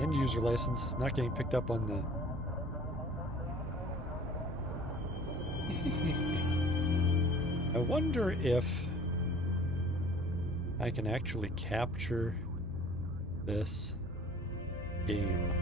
End user license, not getting picked up on the... I wonder if I can actually capture this game.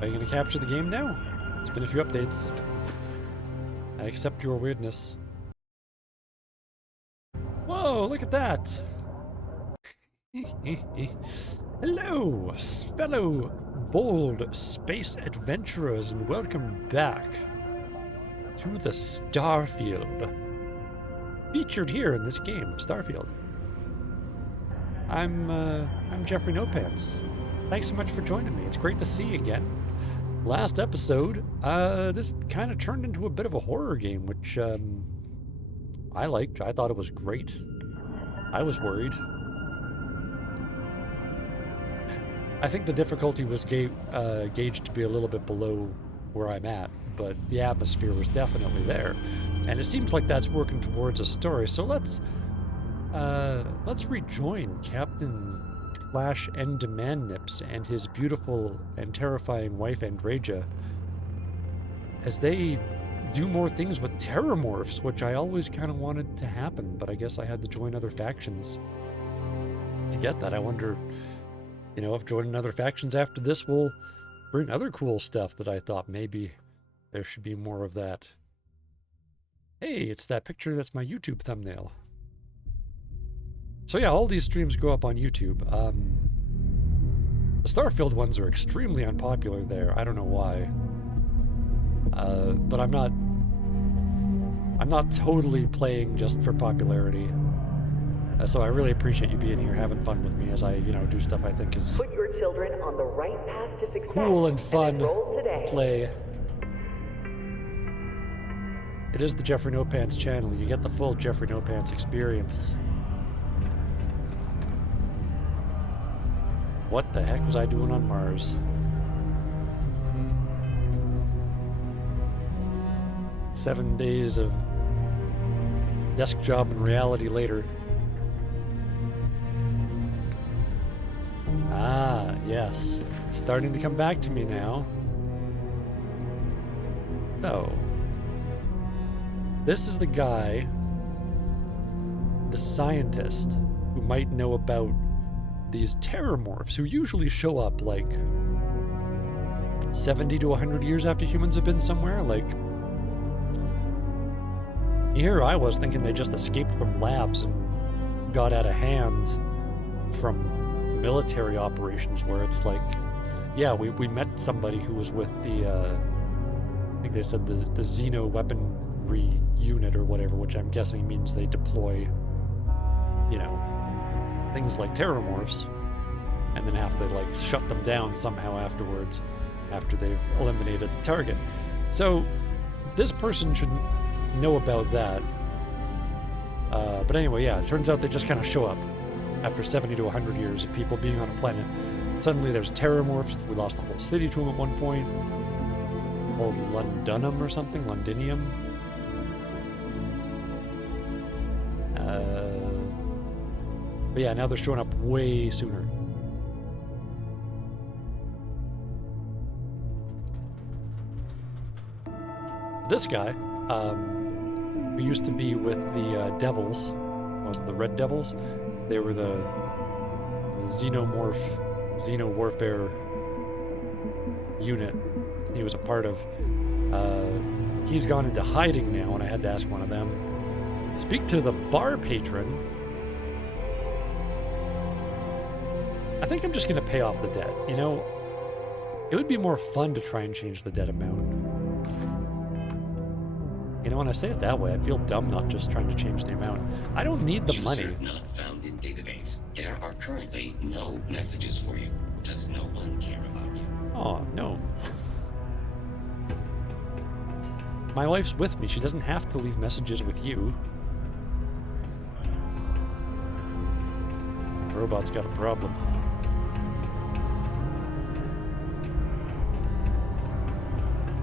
Are you going to capture the game now? It's been a few updates. I accept your weirdness. Whoa, look at that! Hello, fellow bold space adventurers, and welcome back to the Starfield. Featured here in this game, Starfield. I'm Jeffrey No Pants. Thanks so much for joining me. It's great to see you again. Last episode, this kind of turned into a bit of a horror game, which I liked. I thought it was great. I was worried. I think the difficulty was gauged to be a little bit below where I'm at, but the atmosphere was definitely there. And it seems like that's working towards a story. So let's rejoin Captain Flash Endemanips and his beautiful and terrifying wife Andreja as they do more things with terramorphs, which I always kind of wanted to happen, but I guess I had to join other factions to get that. I wonder, you know, if joining other factions after this will bring other cool stuff that I thought maybe there should be more of that. Hey, it's that picture that's my YouTube thumbnail. So yeah, all these streams go up on YouTube. The Starfield ones are extremely unpopular there. I don't know why. But I'm not totally playing just for popularity. So I really appreciate you being here, having fun with me as I, you know, do stuff I think is put your children on the right path to success. Cool and fun to play. It is the Jeffrey No Pants channel. You get the full Jeffrey No Pants experience. What the heck was I doing on Mars? Seven days of desk job and reality later. Ah, yes. It's starting to come back to me now. So, this is the guy, the scientist, who might know about these terramorphs, who usually show up like 70 to 100 years after humans have been somewhere. Like, here I was thinking they just escaped from labs and got out of hand from military operations where it's like, yeah, we met somebody who was with the, I think they said the Xeno weaponry unit or whatever, which I'm guessing means they deploy, you know, things like terramorphs, and then have to like shut them down somehow afterwards, after they've eliminated the target. So this person should know about that. But anyway, yeah, it turns out they just kind of show up after 70 to 100 years of people being on a planet. Suddenly there's terramorphs. We lost the whole city to them at one point, called Londunum or something, Londinium. But yeah, now they're showing up way sooner. This guy, who used to be with the Devils, was the Red Devils. They were the Xeno warfare unit he was a part of. He's gone into hiding now, and I had to ask one of them. Speak to the bar patron. I think I'm just going to pay off the debt. You know, it would be more fun to try and change the debt amount. You know, when I say it that way, I feel dumb not just trying to change the amount. I don't need the money. User not found in database. There are currently no messages for you. Does no one care about you? Oh, no. My wife's with me. She doesn't have to leave messages with you. The robot's got a problem.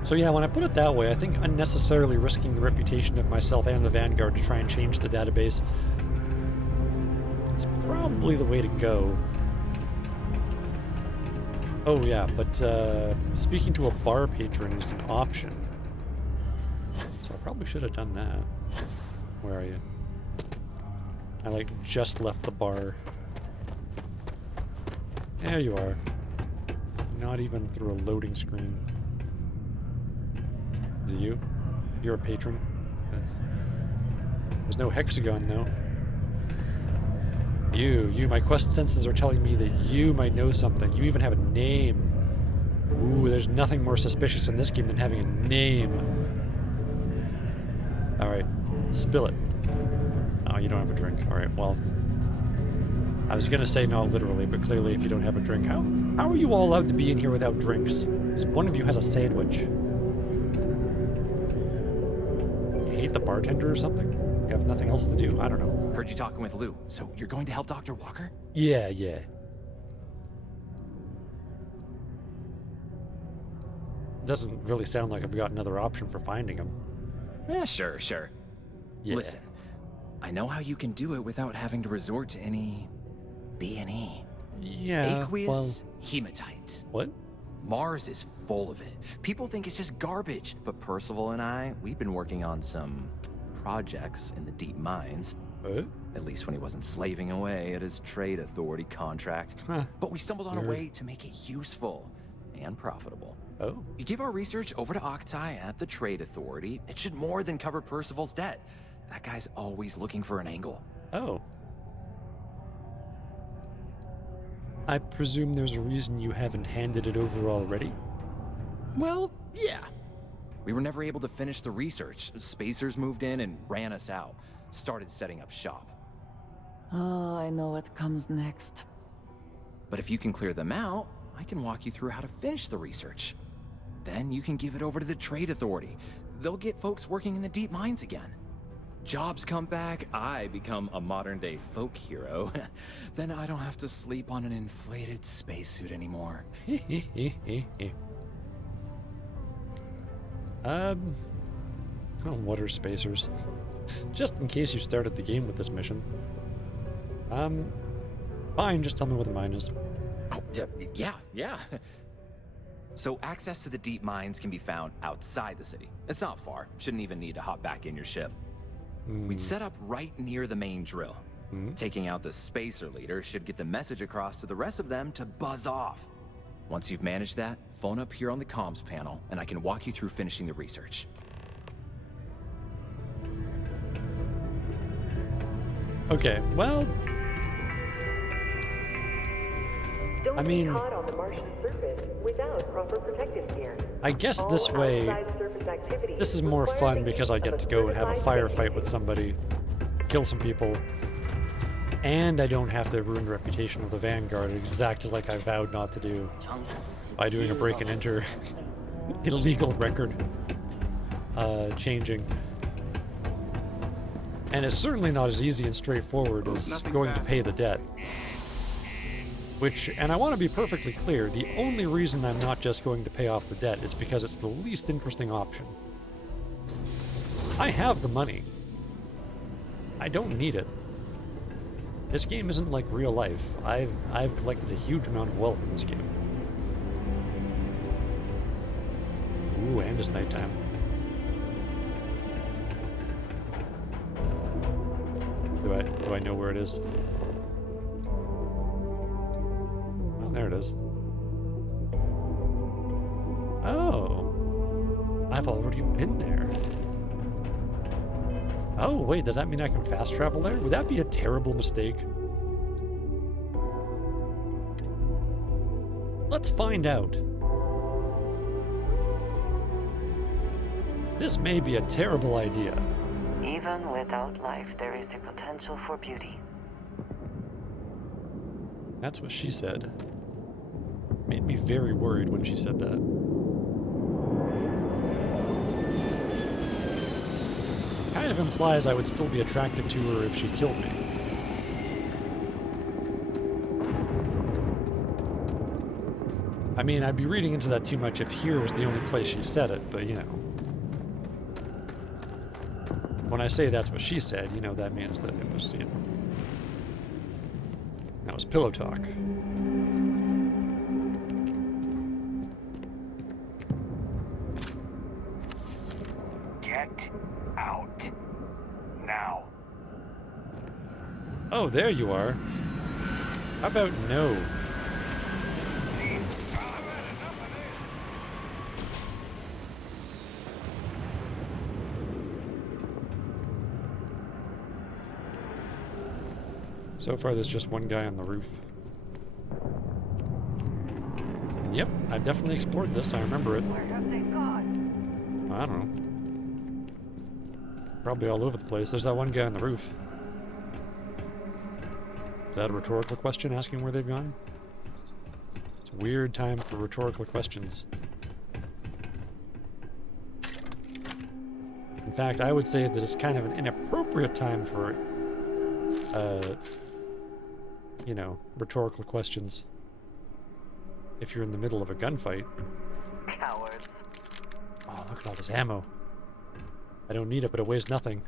So yeah, when I put it that way, I think unnecessarily risking the reputation of myself and the Vanguard to try and change the database is probably the way to go. Oh yeah, but speaking to a bar patron is an option. So I probably should have done that. Where are you? I like just left the bar. There you are. Not even through a loading screen. Is it you? You're a patron? There's no hexagon though. You, my quest senses are telling me that you might know something. You even have a name. Ooh, there's nothing more suspicious in this game than having a name. Alright, spill it. Oh, you don't have a drink. Alright, well. I was gonna say not literally, but clearly if you don't have a drink, how are you all allowed to be in here without drinks? Because one of you has a sandwich. You hate the bartender or something? You have nothing else to do? I don't know. Heard you talking with Lou, so you're going to help Dr. Walker? Yeah. Doesn't really sound like I've got another option for finding him. Yeah, sure. Yeah. Listen, I know how you can do it without having to resort to any B&E. Yeah, Aqueous hematite. What? Mars is full of it. People think it's just garbage, but Percival and I, we've been working on some projects in the deep mines. At least when he wasn't slaving away at his trade authority contract. Huh. But we stumbled on a way to make it useful and profitable. Oh. You give our research over to Octai at the trade authority, it should more than cover Percival's debt. That guy's always looking for an angle. Oh. I presume there's a reason you haven't handed it over already? Well, yeah. We were never able to finish the research. Spacers moved in and ran us out. Started setting up shop. Oh, I know what comes next. But if you can clear them out, I can walk you through how to finish the research. Then you can give it over to the trade authority. They'll get folks working in the deep mines again. Jobs come back, I become a modern-day folk hero. Then I don't have to sleep on an inflated spacesuit anymore. Oh, what are spacers? Just in case you started the game with this mission. Fine, just tell me what the mine is. Oh, yeah. So access to the deep mines can be found outside the city. It's not far. Shouldn't even need to hop back in your ship. We'd set up right near the main drill. Taking out the spacer leader should get the message across to the rest of them to buzz off. Once you've managed that, phone up here on the comms panel, and I can walk you through finishing the research. Okay, well, Don't I mean, get caught on the Martian surface without proper protective gear. I guess All this way, outside surface activity this is more require fun the because use I get of to go and have a certified firefight with somebody, kill some people, and I don't have to ruin the reputation of the Vanguard exactly like I vowed not to do by doing a break and enter illegal record changing. And it's certainly not as easy and straightforward as going to pay the debt. Which, and I want to be perfectly clear, the only reason I'm not just going to pay off the debt is because it's the least interesting option. I have the money. I don't need it. This game isn't like real life. I've collected a huge amount of wealth in this game. Ooh, and it's nighttime. Do I know where it is? Oh, there it is. Oh. I've already been there. Oh, wait, does that mean I can fast travel there? Would that be a terrible mistake? Let's find out. This may be a terrible idea. Even without life, there is the potential for beauty. That's what she said. Made me very worried when she said that. Kind of implies I would still be attractive to her if she killed me. I mean, I'd be reading into that too much if here was the only place she said it, but you know. When I say that's what she said, you know, that means that it was, you know, that was pillow talk. Get out. Now. Oh, there you are. How about no? So far, there's just one guy on the roof. And yep, I've definitely explored this. I remember it. Where have they gone? I don't know. Probably all over the place. There's that one guy on the roof. Is that a rhetorical question, asking where they've gone? It's a weird time for rhetorical questions. In fact, I would say that it's kind of an inappropriate time for you know, rhetorical questions. If you're in the middle of a gunfight. Cowards. Oh, look at all this ammo. I don't need it, but it weighs nothing.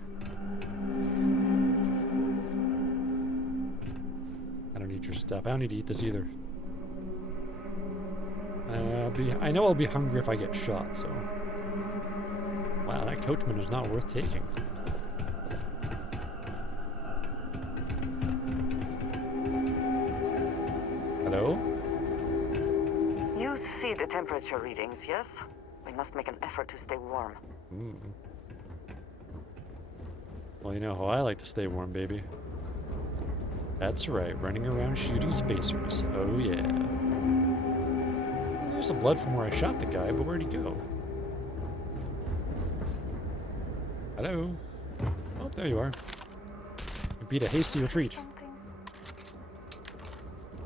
I don't need your stuff. I don't need to eat this either. I know I'll be hungry if I get shot, so... Wow, that coachman is not worth taking. Hello? You see the temperature readings, yes? We must make an effort to stay warm. Mm. Well, you know how I like to stay warm, baby. That's right, running around shooting spacers. Oh yeah. There's some blood from where I shot the guy, but where'd he go? Hello? Oh, there you are. You beat a hasty retreat.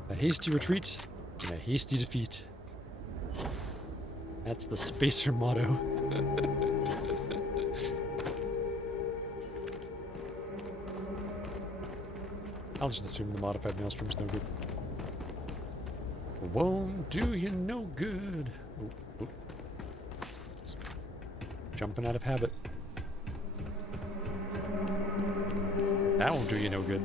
A hasty retreat and a hasty defeat. That's the spacer motto. I'll just assume the modified maelstrom's no good. Won't do you no good. Ooh, ooh. Just jumping out of habit. That won't do you no good.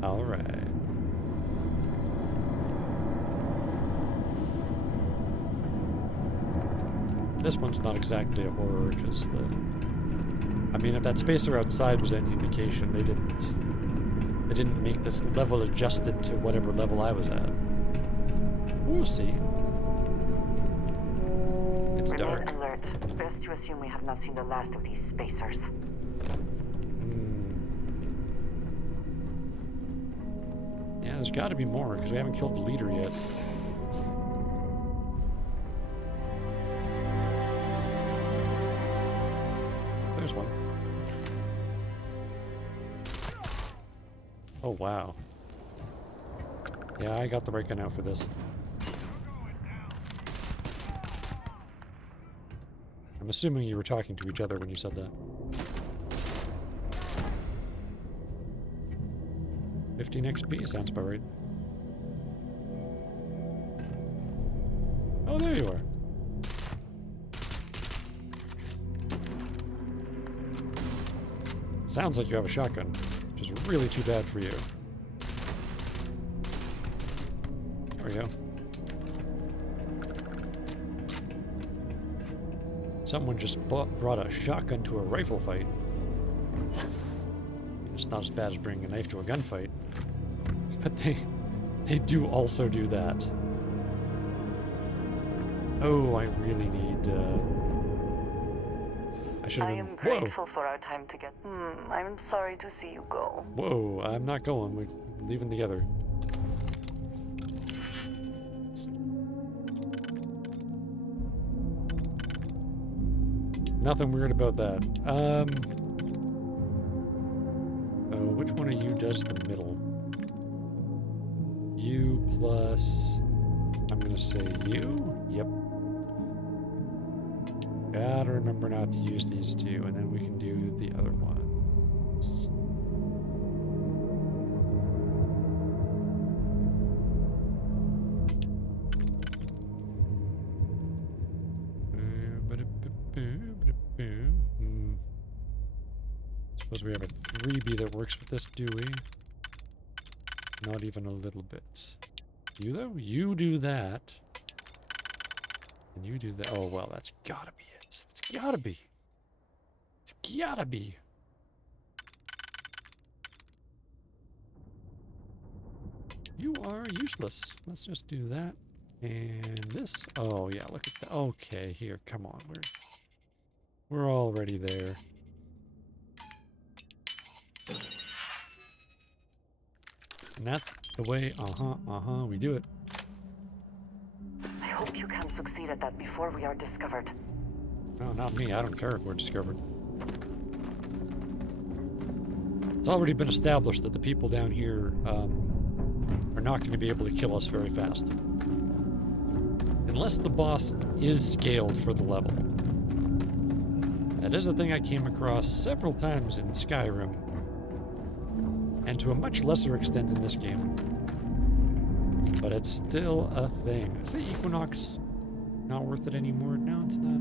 All right. This one's not exactly a horror, because the... I mean, if that spacer outside was any indication, they didn't make this level adjusted to whatever level I was at. We'll see. It's dark. Remain alert. Best to assume we have not seen the last of these spacers. Yeah, there's got to be more, because we haven't killed the leader yet. There's one. Oh, wow. Yeah, I got the right gun out for this. I'm assuming you were talking to each other when you said that. 15 XP sounds about right. Oh, there you are. Sounds like you have a shotgun, which is really too bad for you. There we go. Someone just brought a shotgun to a rifle fight. It's not as bad as bringing a knife to a gunfight. But they do also do that. Oh, I really need, I should have been... I am grateful for our time together. I'm sorry to see you go. Whoa, I'm not going. We're leaving together. Nothing weird about that. does the middle? U plus, I'm gonna say U? Yep. Gotta remember not to use these two, and then we can do the other ones. Suppose we have a 3B that works with this, do we? Not even a little bit. You though? You do that. And you do that. Oh, well, that's gotta be it. It's gotta be. It's gotta be. You are useless. Let's just do that. And this. Oh, yeah, look at that. Okay, here, come on. We're already there. And that's the way, we do it. I hope you can succeed at that before we are discovered. No, not me. I don't care if we're discovered. It's already been established that the people down here are not going to be able to kill us very fast. Unless the boss is scaled for the level. That is a thing I came across several times in Skyrim. And to a much lesser extent in this game. But it's still a thing. Is the Equinox not worth it anymore? No, it's not.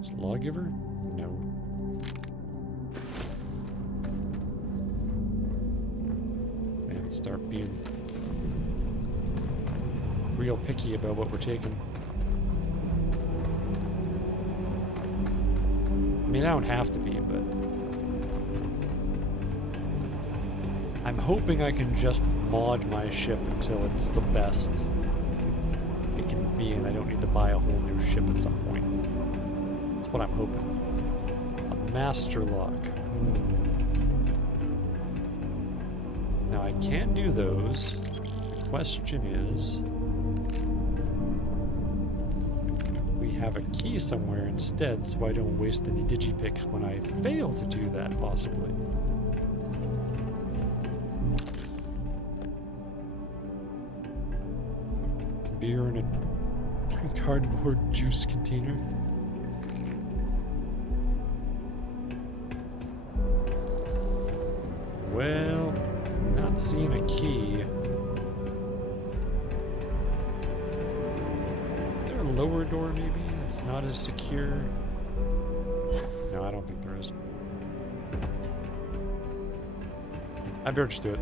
Is Lawgiver? No. We have to start being real picky about what we're taking. I mean, I don't have to be, but I'm hoping I can just mod my ship until it's the best it can be, and I don't need to buy a whole new ship at some point. That's what I'm hoping. A master lock. Now, I can do those. The question is, have a key somewhere instead so I don't waste any digipick when I fail to do that, possibly. Beer in a cardboard juice container. Well, not seeing a key. Lower door, maybe? It's not as secure. No, I don't think there is. I better just do it.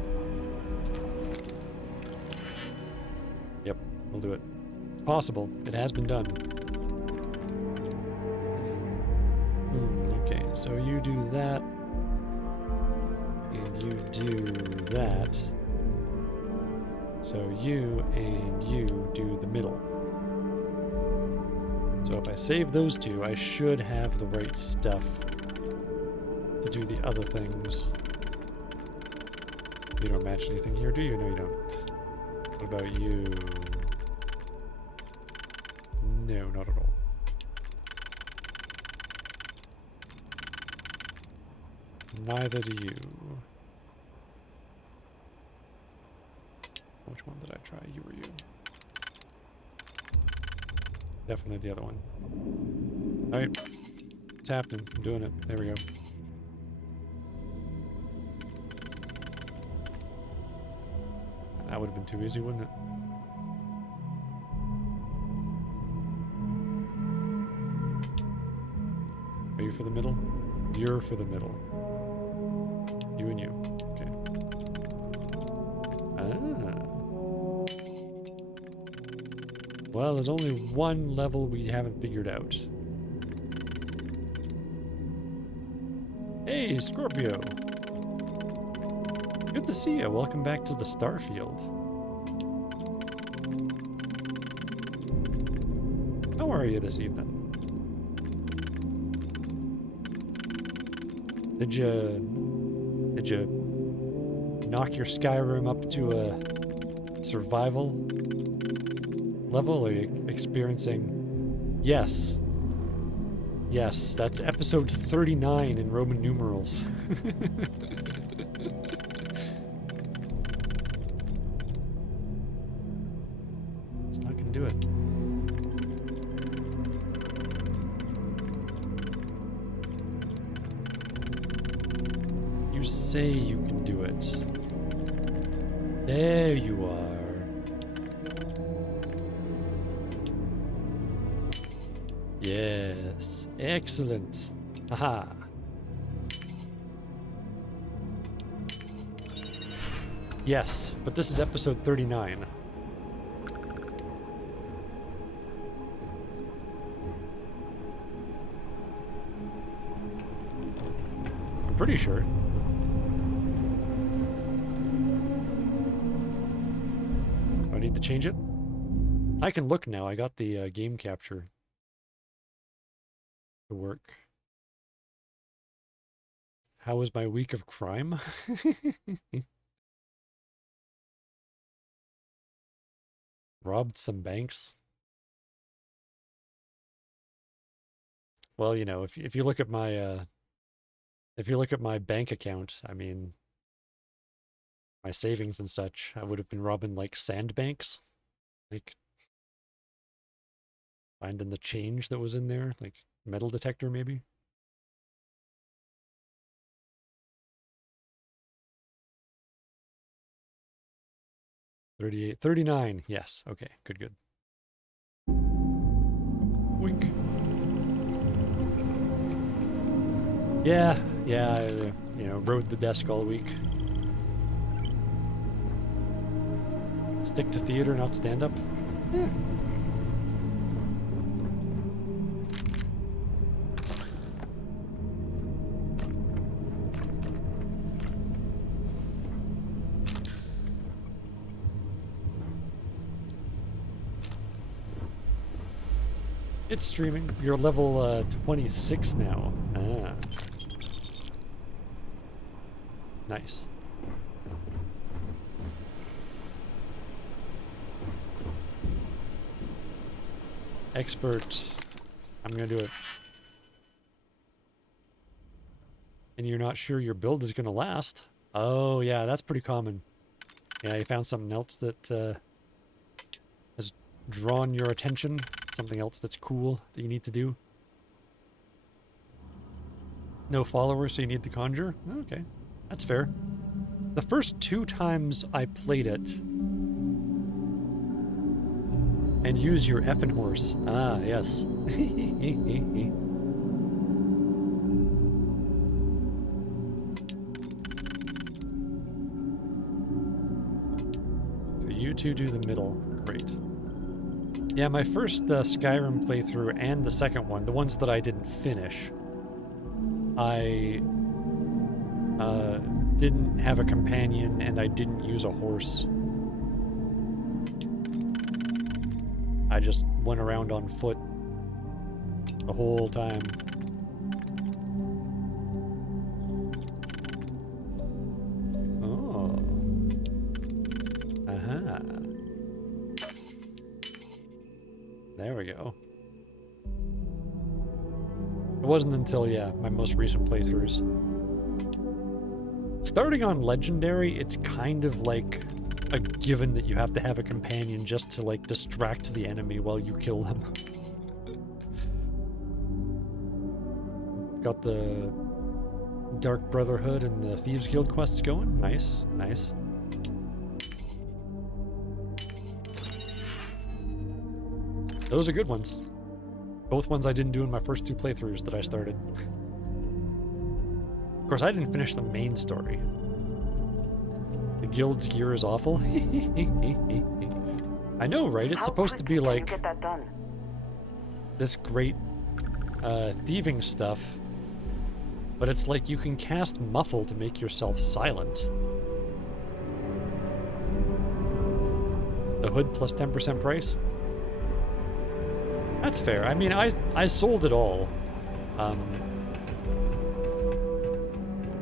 Yep, we'll do it. It's possible. It has been done. Okay, so you do that. And you do that. So you and you do the middle. So if I save those two, I should have the right stuff to do the other things. You don't match anything here, do you? No, you don't. What about you? No, not at all. Neither do you. Which one did I try? You or you? Definitely the other one. Alright. It's happening. I'm doing it. There we go. That would have been too easy, wouldn't it? Are you for the middle? You're for the middle. You and you. Okay. Well, there's only one level we haven't figured out. Hey, Scorpio! Good to see you. Welcome back to the Starfield. How are you this evening? Did you knock your Skyrim up to a survival level? Are you experiencing? Yes. Yes, that's episode 39 in Roman numerals. It's not gonna do it. You say you can do it. There you are. Yes, excellent. Haha. Yes, but this is episode 39. I'm pretty sure. Do I need to change it? I can look now. I got the game capture to work. How was my week of crime? Robbed some banks. Well, you know, if you look at my bank account, I mean, my savings and such, I would have been robbing like sandbanks, like finding the change that was in there, like metal detector maybe. $38, $39. Yes. Okay. Good. Wink. Yeah. I, you know, rode the desk all week. Stick to theater, not stand up. Yeah. It's streaming. You're level 26 now. Ah. Nice. Expert. I'm gonna do it. And you're not sure your build is gonna last? Oh yeah, that's pretty common. Yeah, you found something else that has drawn your attention? Something else that's cool that you need to do? No followers, so you need the conjure? Okay, that's fair. The first 2 times I played it... And use your effing horse. Ah, yes. So you two do the middle. Great. Yeah, my first Skyrim playthrough and the second one, the ones that I didn't finish, I didn't have a companion and I didn't use a horse. I just went around on foot the whole time. Oh. Aha. There we go. It wasn't until, yeah, my most recent playthroughs. Starting on Legendary, it's kind of like a given that you have to have a companion just to, like, distract the enemy while you kill them. Got the Dark Brotherhood and the Thieves Guild quests going. Nice, nice. Those are good ones. Both ones I didn't do in my first 2 playthroughs that I started. Of course, I didn't finish the main story. The guild's gear is awful. I know, right? It's supposed to be like get that done? this great thieving stuff, but it's like you can cast Muffle to make yourself silent. The hood plus 10% price? That's fair. I mean, I sold it all.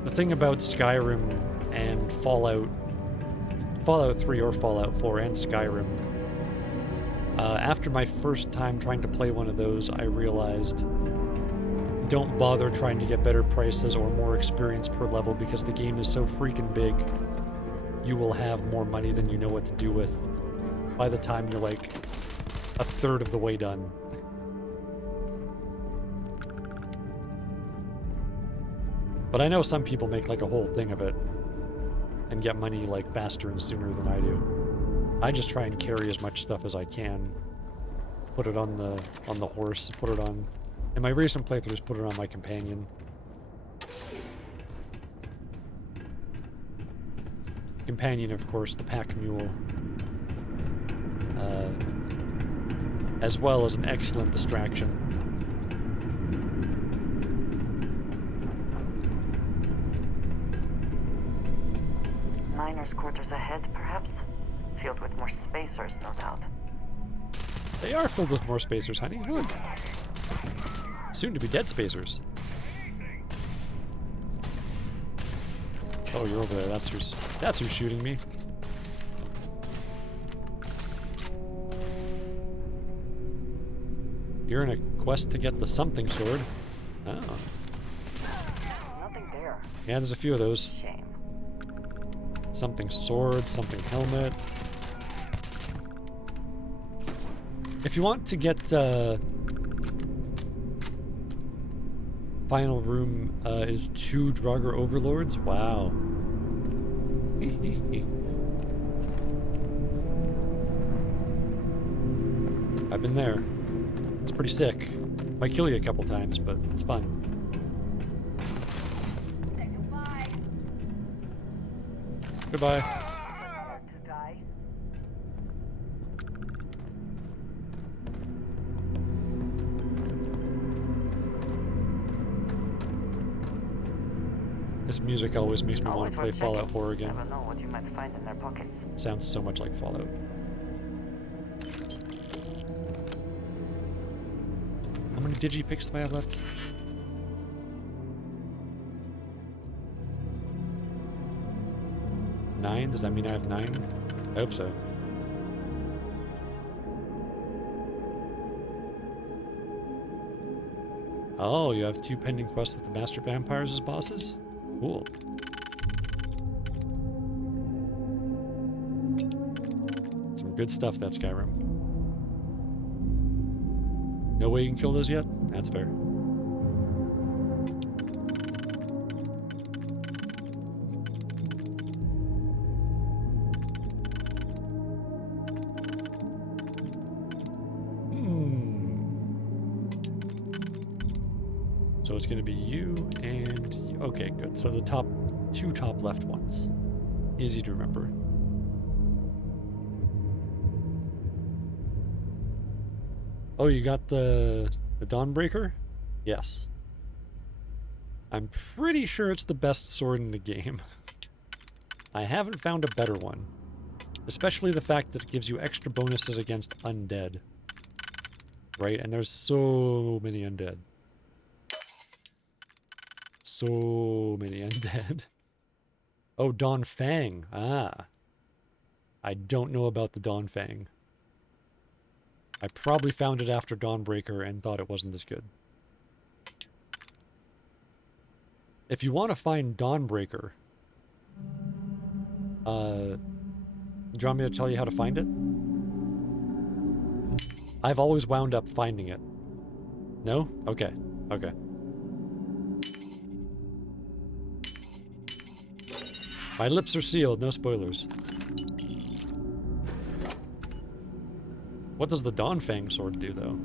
The thing about Skyrim and Fallout 3 or Fallout 4 and Skyrim, after my first time trying to play one of those, I realized don't bother trying to get better prices or more experience per level because the game is so freaking big. You will have more money than you know what to do with by the time you're like a third of the way done. But I know some people make like a whole thing of it and get money like faster and sooner than I do. I just try and carry as much stuff as I can. Put it on the horse, put it on... In my recent playthroughs, put it on my companion. Companion, of course, the pack mule. As well as an excellent distraction. Miners' quarters ahead, perhaps? Filled with more spacers, no doubt. They are filled with more spacers, honey. Look. Soon to be dead spacers. Oh, you're over there. That's who's shooting me. You're in a quest to get the something sword. Oh. Nothing there. Yeah, there's a few of those. Shame. Something sword, something helmet. If you want to get final room is 2 Draugr overlords. Wow. I've been there. It's pretty sick. Might kill you a couple times, but it's fun. Say goodbye. Goodbye. To die. This music always makes me want to play Fallout 4 again. Never know what you might find in their pockets. Sounds so much like Fallout. How many digipicks do I have left? 9? Does that mean I have 9? I hope so. Oh, you have 2 pending quests with the Master Vampires as bosses? Cool. Some good stuff, that Skyrim. No way you can kill those yet? That's fair. So it's going to be you and you. Okay, good. So the top 2 top left ones. Easy to remember. Oh, you got the Dawnbreaker? Yes. I'm pretty sure it's the best sword in the game. I haven't found a better one. Especially the fact that it gives you extra bonuses against undead. Right? And there's so many undead. So many undead. Oh, Dawn Fang. Ah. I don't know about the Dawn Fang. I probably found it after Dawnbreaker and thought it wasn't as good. If you want to find Dawnbreaker, do you want me to tell you how to find it? I've always wound up finding it. No? Okay. Okay. My lips are sealed, no spoilers. What does the Dawnfang sword do, though?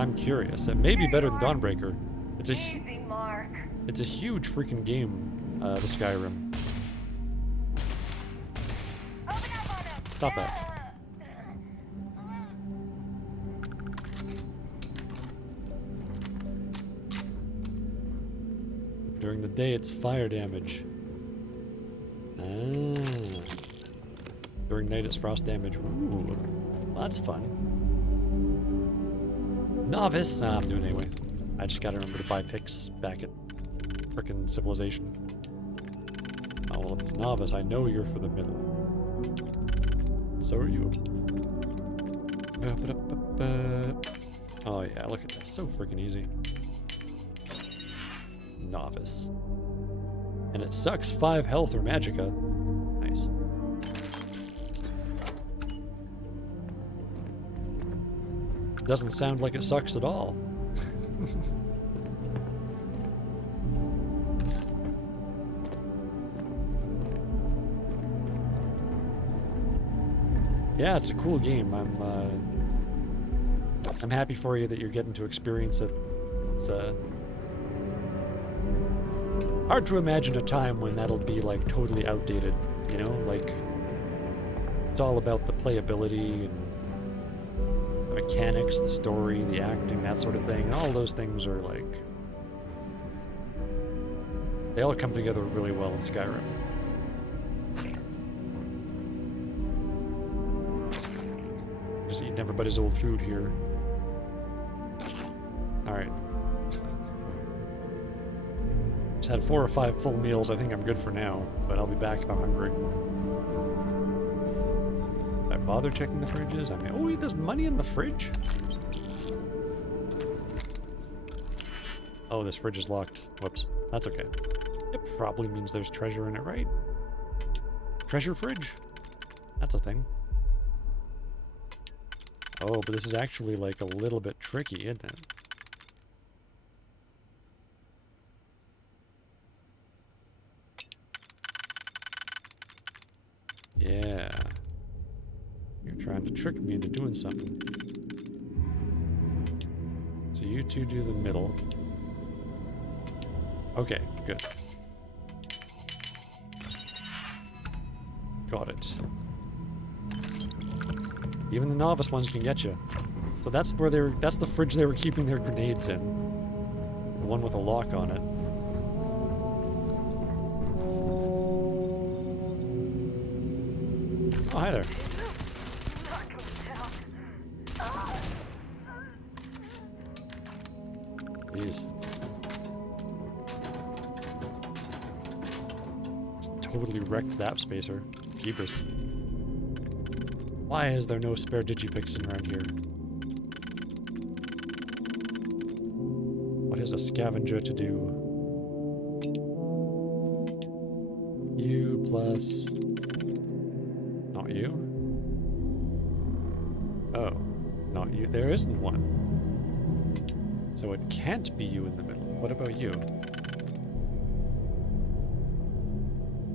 I'm curious. It may be better than Dawnbreaker. It's a huge freaking game, the Skyrim. Stop that. During the day, it's fire damage. Ah. During night, it's frost damage. Ooh, well, that's fun. Novice. I'm doing it anyway. I just gotta remember to buy picks back at frickin' Civilization. Oh, well, if it's Novice, I know you're for the middle. So are you. Oh yeah, look at this. So freaking easy. Novice. And it sucks 5 health or magicka. Nice. Doesn't sound like it sucks at all. Yeah, it's a cool game. I'm happy for you that you're getting to experience it. It's hard to imagine a time when that'll be like totally outdated, you know? Like, it's all about the playability and the mechanics, the story, the acting, that sort of thing. And all those things are like, they all come together really well in Skyrim. Just eating everybody's old food here. Alright. Just had 4 or 5 full meals. I think I'm good for now, but I'll be back if I'm hungry. Did I bother checking the fridges? I mean, oh, there's money in the fridge? Oh, this fridge is locked. Whoops. That's okay. It probably means there's treasure in it, right? Treasure fridge? That's a thing. Oh, but this is actually like a little bit tricky, isn't it? Yeah. You're trying to trick me into doing something. So you two do the middle. Okay, good. Got it. Even the novice ones can get you. So that's where that's the fridge they were keeping their grenades in. The one with a lock on it. Oh, hi there. Jeez. Just totally wrecked that spacer. Jeepers. Why is there no spare digipixin around here? What is a scavenger to do? You plus... Not you? Oh, not you. There isn't one. So it can't be you in the middle. What about you?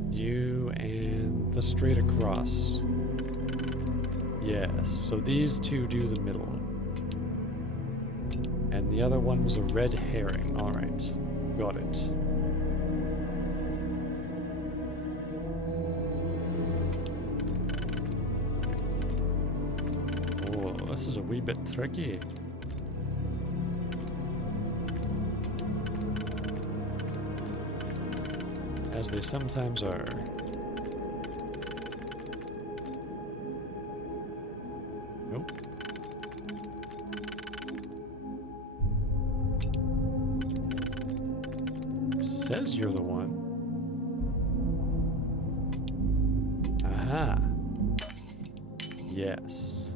You and the straight across. Yes, so these two do the middle. And the other one was a red herring. Alright, got it. Oh, this is a wee bit tricky. As they sometimes are. Nope. Says you're the one. Aha. Yes.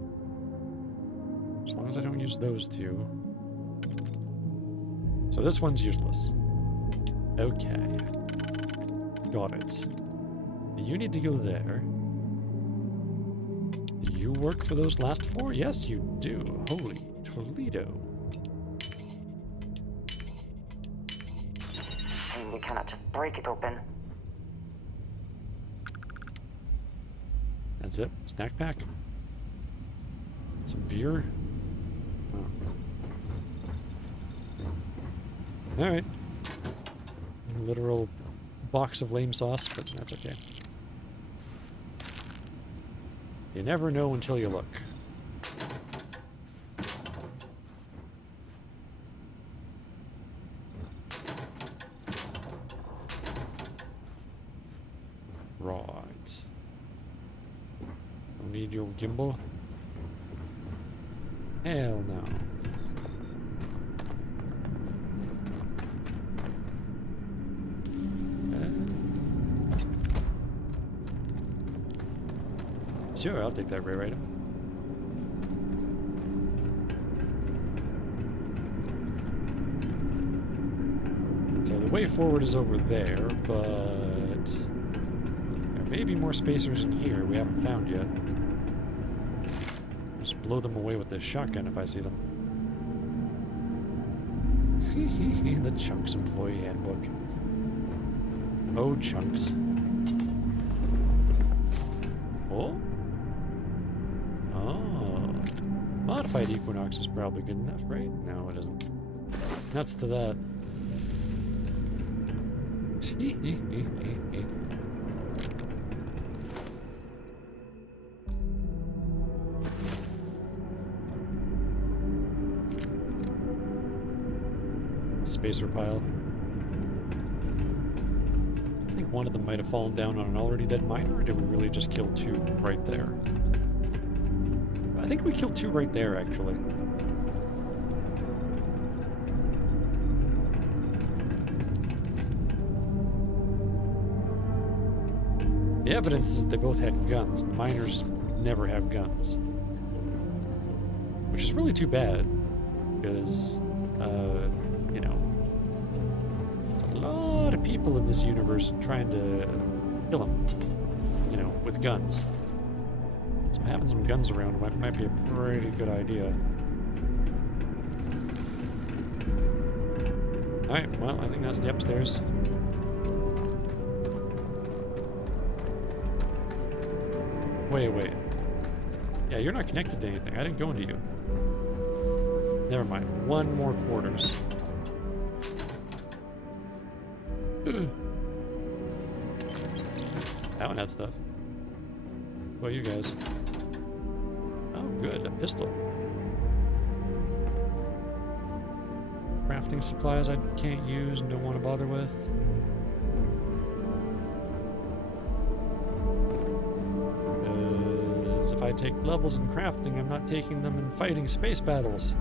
As long as I don't use those two. So this one's useless. Okay. Got it. You need to go there. Do you work for those last 4? Yes, you do. Holy Toledo. And we cannot just break it open. That's it. Snack pack. Some beer. Oh. Alright. Literal box of lame sauce, but that's okay. You never know until you look. Right. Don't need your gimbal. Hell no. Sure, I'll take that rare item. way forward is over there, but there may be more spacers in here we haven't found yet. Just blow them away with this shotgun if I see them. The Chunks employee handbook. Oh, Chunks. Oh? Oh. Modified Equinox is probably good enough, right? No, it isn't. Nuts to that. Spacer pile. I think one of them might have fallen down on an already dead miner, or did we really just kill two right there? I think we killed two right there, actually. The evidence is they both had guns. Miners never have guns. Which is really too bad, because, you know, a lot of people in this universe trying to kill them, you know, with guns. So having some guns around might be a pretty good idea. Alright, well, I think that's the upstairs. Wait. Yeah, you're not connected to anything. I didn't go into you. Never mind. One more quarters. That one had stuff. What about you guys? Oh, good. A pistol. Crafting supplies I can't use and don't want to bother with. If I take levels in crafting, I'm not taking them in fighting space battles.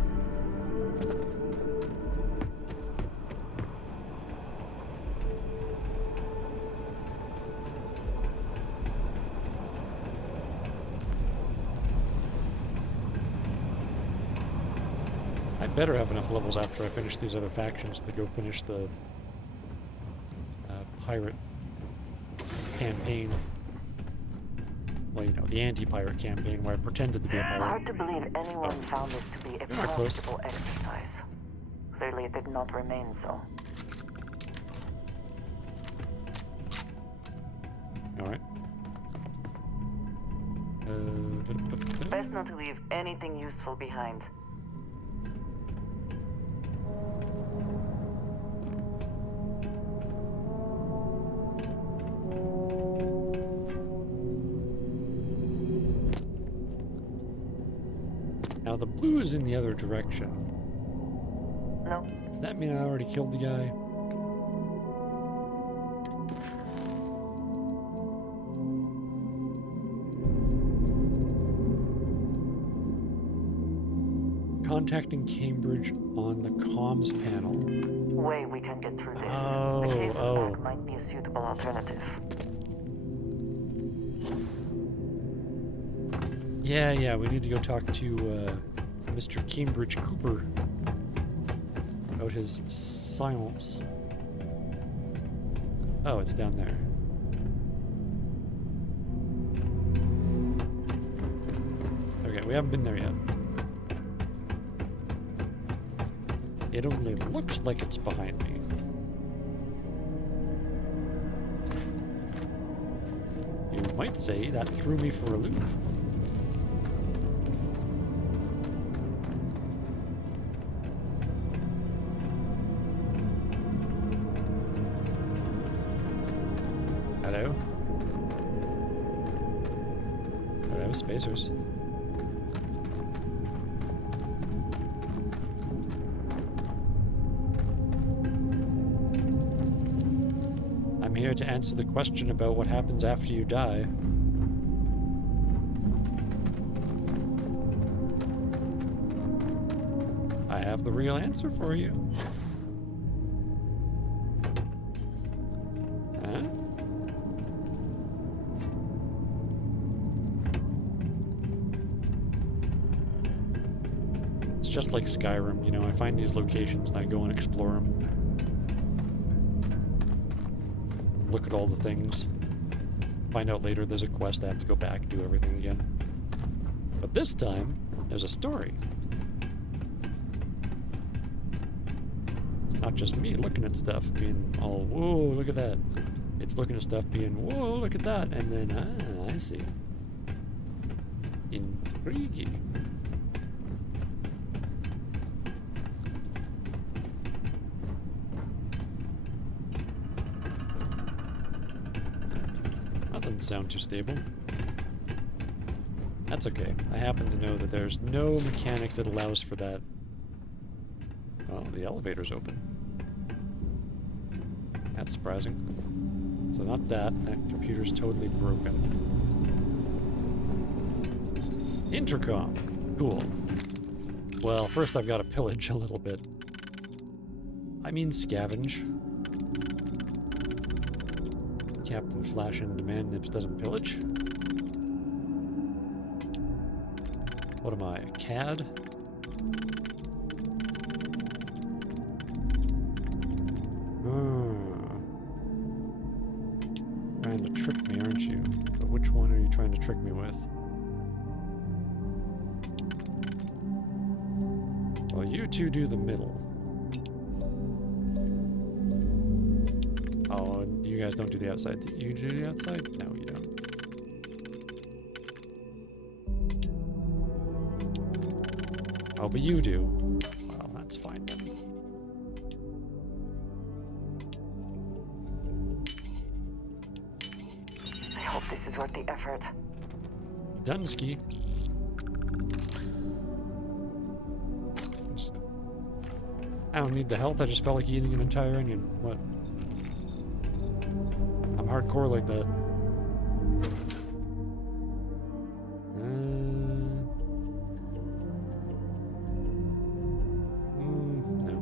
I better have enough levels after I finish these other factions to go finish the pirate campaign. Well, you know, the anti-pirate campaign where I pretended to be a pirate. Hard to believe anyone found this to be a You're not close. profitable exercise. Clearly it did not remain so. Alright. Best not to leave anything useful behind. Now the blue is in the other direction. No. Does that mean I already killed the guy? Contacting Cambridge on the comms panel. Way we can get through this. Oh, the case oh. back might be a suitable alternative. Yeah, we need to go talk to Mr. Cambridge Cooper about his silence. Oh, it's down there. Okay, we haven't been there yet. It only looks like it's behind me. You might say that threw me for a loop. Hello? Hello, spacers. I'm here to answer the question about what happens after you die. I have the real answer for you. Huh? It's just like Skyrim, you know, I find these locations and I go and explore them. look at all the things. Find out later there's a quest, I have to go back, do everything again. But this time, there's a story. It's not just me looking at stuff, being all, whoa, look at that. It's looking at stuff being, whoa, look at that. And then, I see. Intriguing. That doesn't sound too stable. That's okay. I happen to know that there's no mechanic that allows for that. Oh, the elevator's open. That's surprising. So not that. That computer's totally broken. Intercom. Cool. Well, first I've got to pillage a little bit. I mean scavenge. Captain Flash and Demand Nips doesn't pillage. What am I, a CAD? Trying to trick me, aren't you? But which one are you trying to trick me with? Well, you two do the middle. Oh, you guys don't do the outside. You do the outside? No, you don't. Oh, but you do. Well, that's fine then. I hope this is worth the effort. Dunsky. I don't need the health, I just felt like eating an entire onion. What? I'm hardcore like that. No.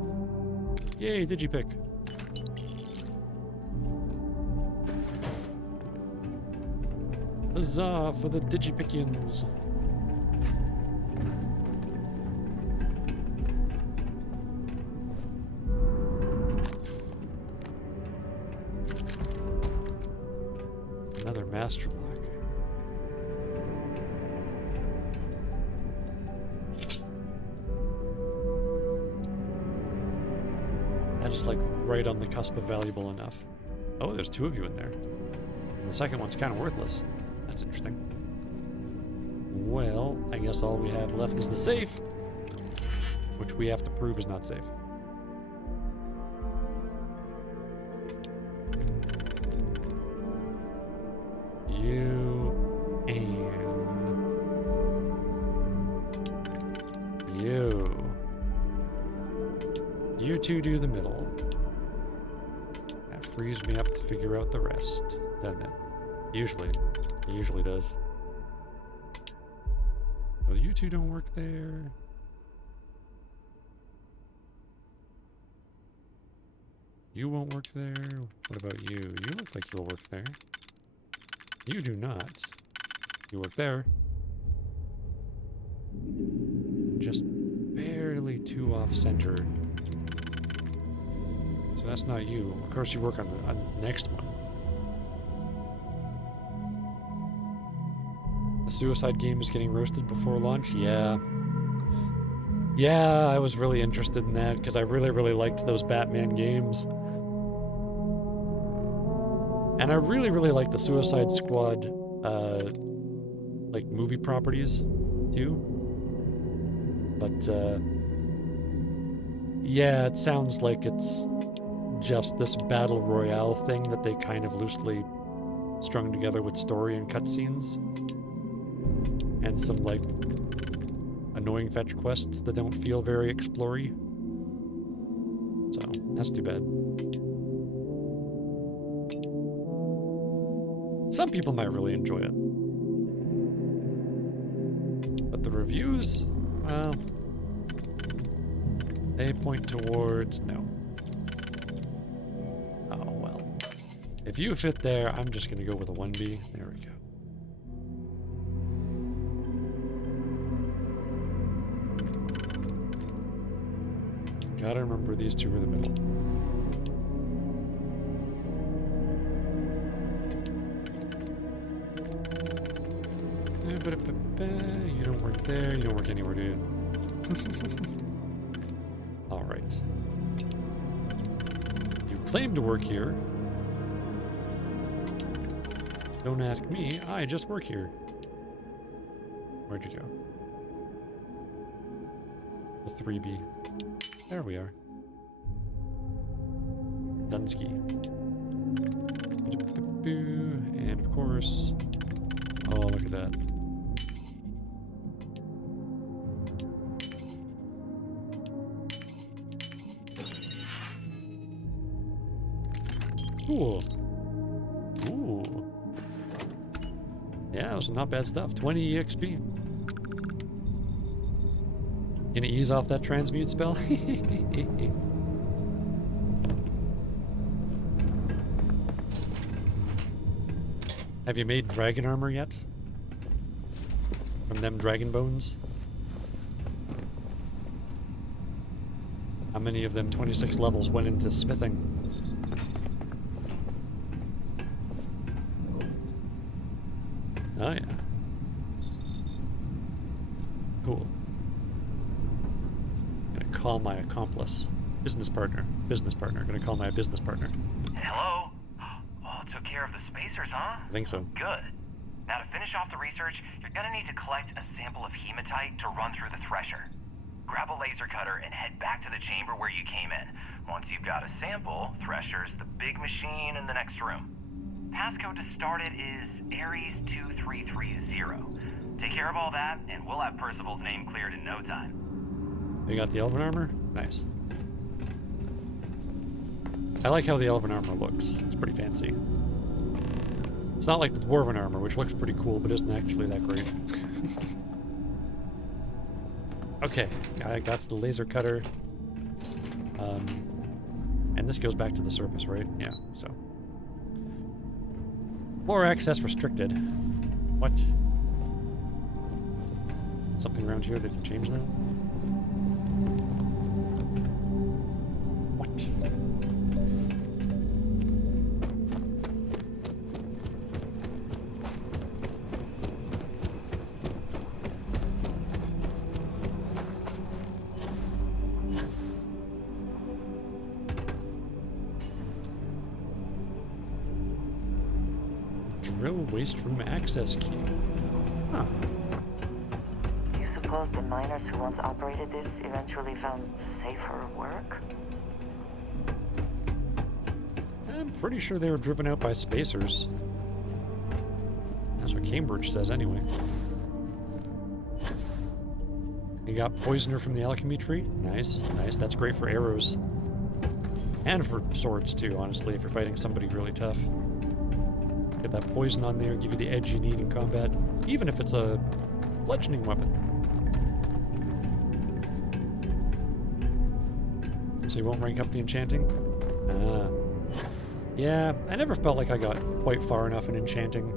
Yay, Digipick. Huzzah for the Digipickians. Another master lock. That is like right on the cusp of valuable enough. Oh, there's two of you in there. And the second one's kind of worthless. That's interesting. Well, I guess all we have left is the safe, which we have to prove is not safe. You and you. You two do the middle. That frees me up to figure out the rest, doesn't it? Usually. It usually does. Well, you two don't work there. You won't work there. What about you? You look like you'll work there. You do not. You work there. Just barely too off-center. So that's not you. Of course you work on the next one. The Suicide game is getting roasted before launch? Yeah. Yeah, I was really interested in that because I really, really liked those Batman games. And I really, really like the Suicide Squad, like, movie properties, too. But, yeah, it sounds like it's just this battle royale thing that they kind of loosely strung together with story and cutscenes. And some, like, annoying fetch quests that don't feel very explory. So, that's too bad. Some people might really enjoy it. But the reviews, well, they point towards no. Oh, well. If you fit there, I'm just going to go with a 1B. There we go. Gotta remember these two are the middle. there. You don't work anywhere, do you? All right. You claim to work here. Don't ask me. I just work here. Where'd you go? The 3B. There we are. Dunsky. And of course... Oh, look at that. Cool. Ooh. Yeah, it was not bad stuff. 20 EXP. Gonna ease off that transmute spell? Have you made dragon armor yet? From them dragon bones? How many of them 26 levels went into smithing? Oh yeah. Cool. Gonna call my accomplice. Business partner. Business partner. Gonna call my business partner. Hello? Oh, took care of the spacers, huh? I think so. Good. Now to finish off the research, you're gonna need to collect a sample of hematite to run through the thresher. Grab a laser cutter and head back to the chamber where you came in. Once you've got a sample, Thresher's the big machine in the next room. Passcode to start it is Ares 2330. Take care of all that, and we'll have Percival's name cleared in no time. You got the elven armor? Nice. I like how the elven armor looks. It's pretty fancy. It's not like the dwarven armor, which looks pretty cool, but isn't actually that great. Okay, I got the laser cutter. And this goes back to the surface, right? Yeah, so. Floor access restricted. What? Something around here that can change that? What? Drill waste room access key. Huh. You suppose the miners who once operated this eventually found safer work? I'm pretty sure they were driven out by spacers. That's what Cambridge says anyway. You got poisoner from the alchemy tree? Nice, nice. That's great for arrows. And for swords too, honestly, if you're fighting somebody really tough. Get that poison on there, give you the edge you need in combat, even if it's a bludgeoning weapon. So you won't rank up the enchanting? Yeah, I never felt like I got quite far enough in enchanting.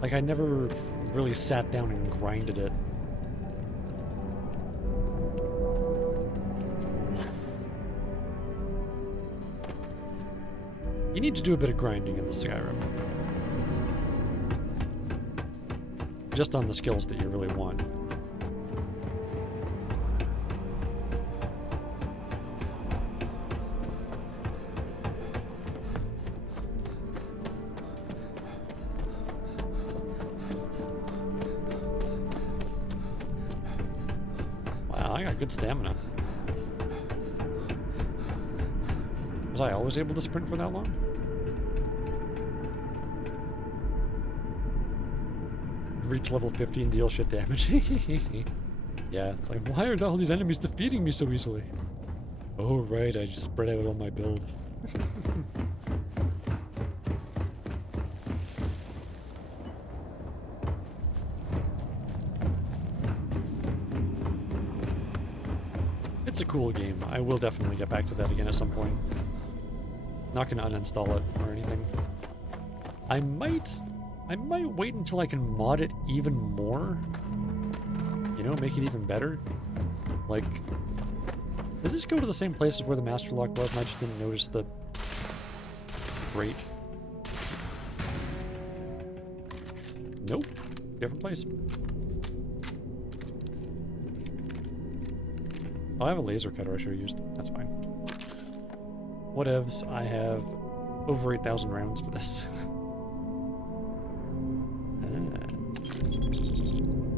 Like, I never really sat down and grinded it. You need to do a bit of grinding in the Skyrim. Just on the skills that you really want. Wow, I got good stamina. Was I always able to sprint for that long? Reach level 50 and deal shit damage. Yeah, it's like, why are all these enemies defeating me so easily? Oh, right, I just spread out on my build. It's a cool game. I will definitely get back to that again at some point. Not gonna uninstall it or anything. I might wait until I can mod it even more. You know, make it even better. Like, does this go to the same places where the Master Lock was and I just didn't notice the grate? Nope. Different place. Oh, I have a laser cutter I should have used. That's fine. Whatevs, I have over 8,000 rounds for this.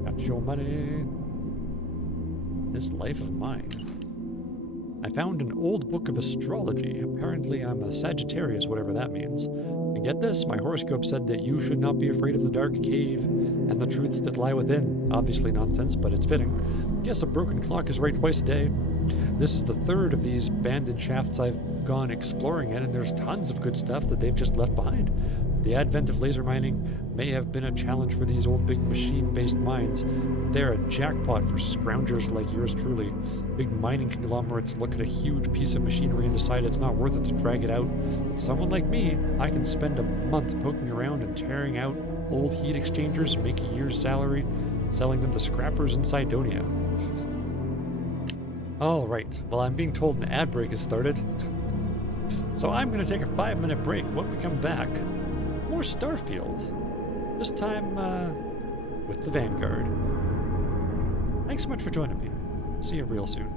Got your money. This life of mine. I found an old book of astrology. Apparently I'm a Sagittarius, whatever that means. And get this, my horoscope said that you should not be afraid of the dark cave and the truths that lie within. Obviously nonsense, but it's fitting. Guess a broken clock is right twice a day. This is the third of these abandoned shafts I've gone exploring in, and there's tons of good stuff that they've just left behind. The advent of laser mining may have been a challenge for these old big machine-based mines. They're a jackpot for scroungers like yours truly. Big mining conglomerates look at a huge piece of machinery and decide it's not worth it to drag it out. But someone like me, I can spend a month poking around and tearing out old heat exchangers and make a year's salary selling them to scrappers in Cydonia. All right, well, I'm being told an ad break has started. So I'm going to take a 5-minute break. When we come back, more Starfield. This time, with the Vanguard. Thanks so much for joining me. See you real soon.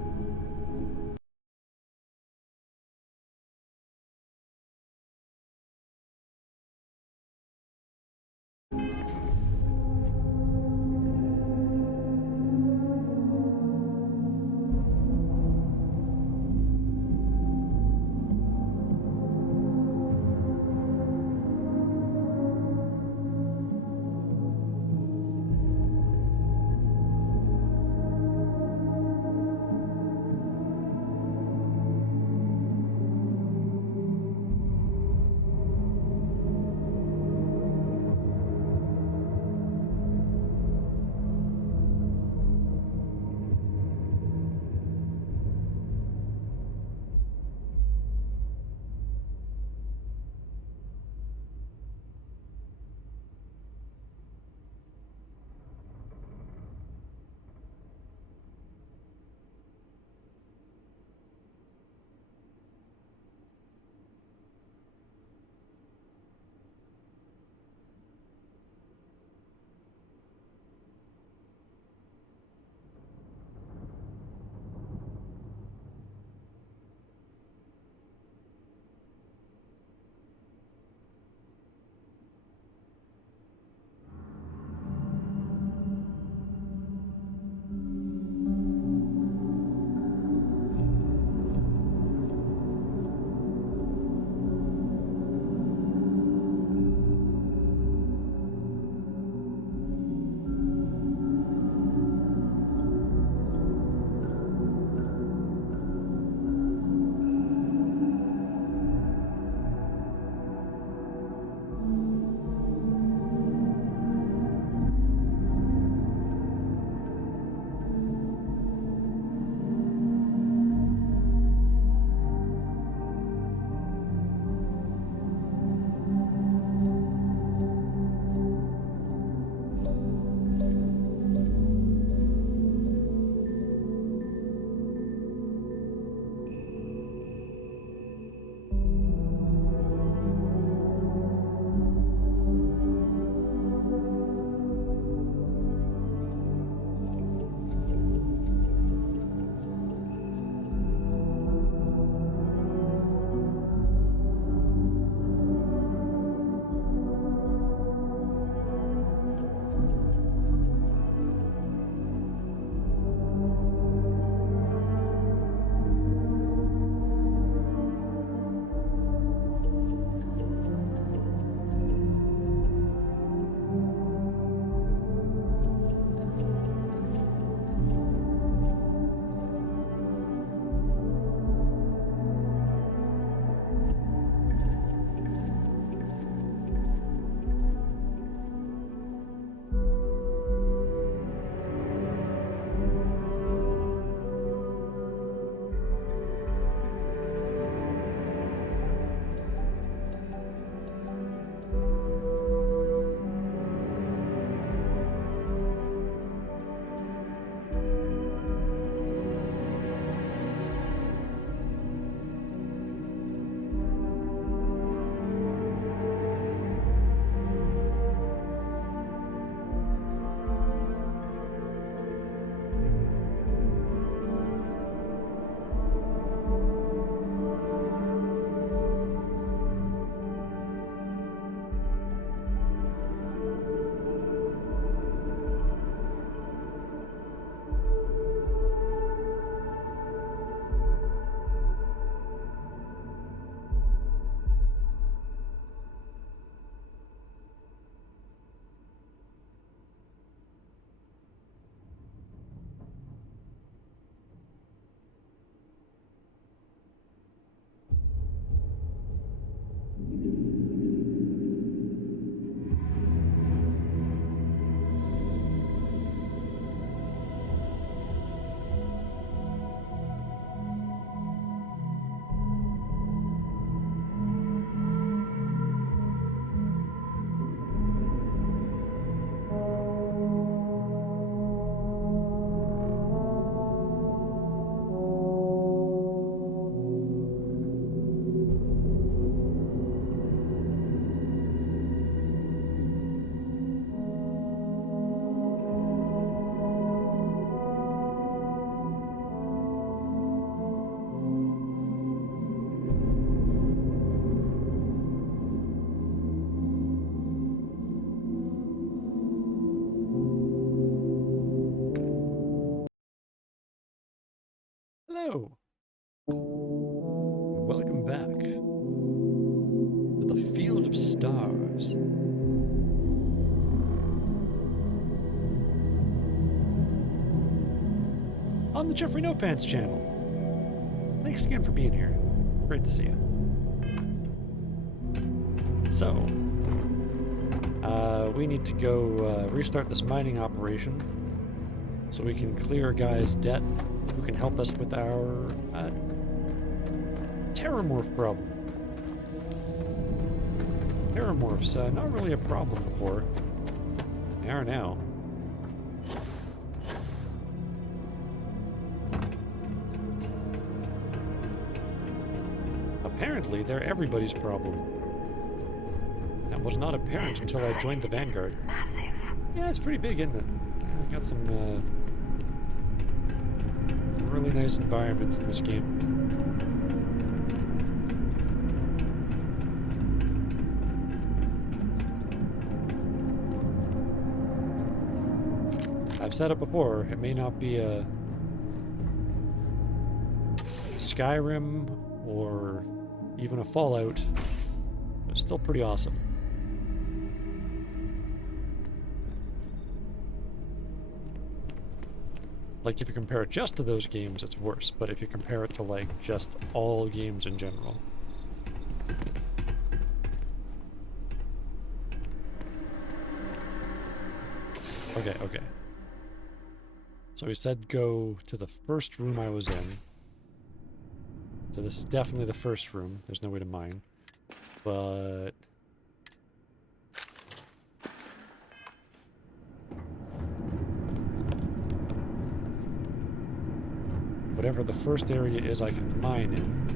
Hello. Welcome back to the Field of Stars. On the Jeffrey No Pants channel. Thanks again for being here. Great to see you. So, we need to go restart this mining operation so we can clear a guy's debt who can help us with our terramorph problem. Terramorphs, not really a problem before. They are now. Apparently, they're everybody's problem. That was not apparent until I joined the Vanguard. Massive. Yeah, it's pretty big, isn't it? Got some really nice environments in this game. I've said it before, it may not be a Skyrim or even a Fallout, but it's still pretty awesome. Like, if you compare it just to those games, it's worse. But if you compare it to, like, just all games in general. Okay. So we said go to the first room I was in. So this is definitely the first room. There's no way to mine. But... whatever the first area is I can mine in.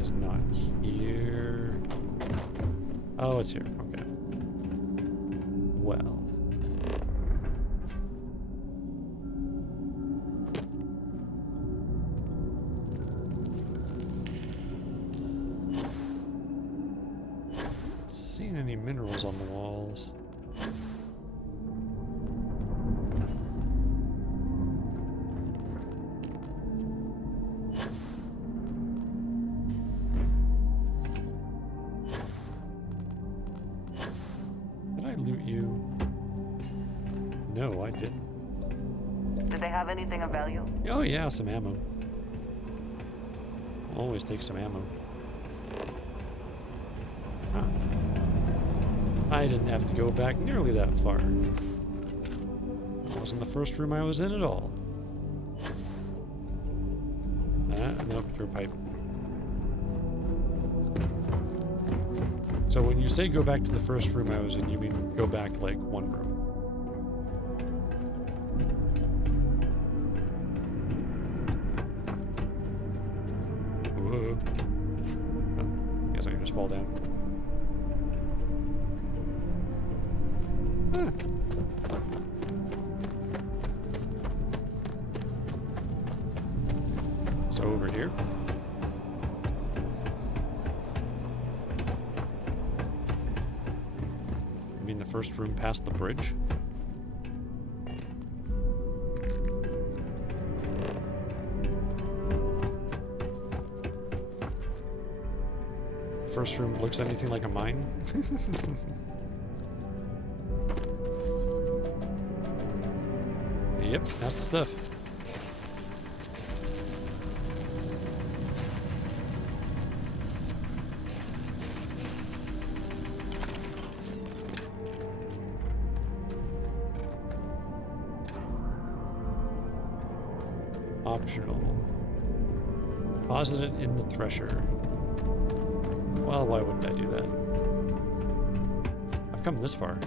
Is not here. Oh, it's here. Okay. Well. Seen any minerals on the walls? Did I loot you? No, I didn't. Do they have anything of value? Oh yeah, some ammo. Always take some ammo. Huh. I didn't have to go back nearly that far. That wasn't the first room I was in at all. Nope, your pipe. So when you say go back to the first room I was in, you mean go back like one room. Whoa. Oh, guess I can just fall down. Huh. So over here. You mean the first room past the bridge? First room looks anything like a mine? Yep, that's the stuff. Optional. Deposit it in the thresher. Well, why wouldn't I do that? I've come this far.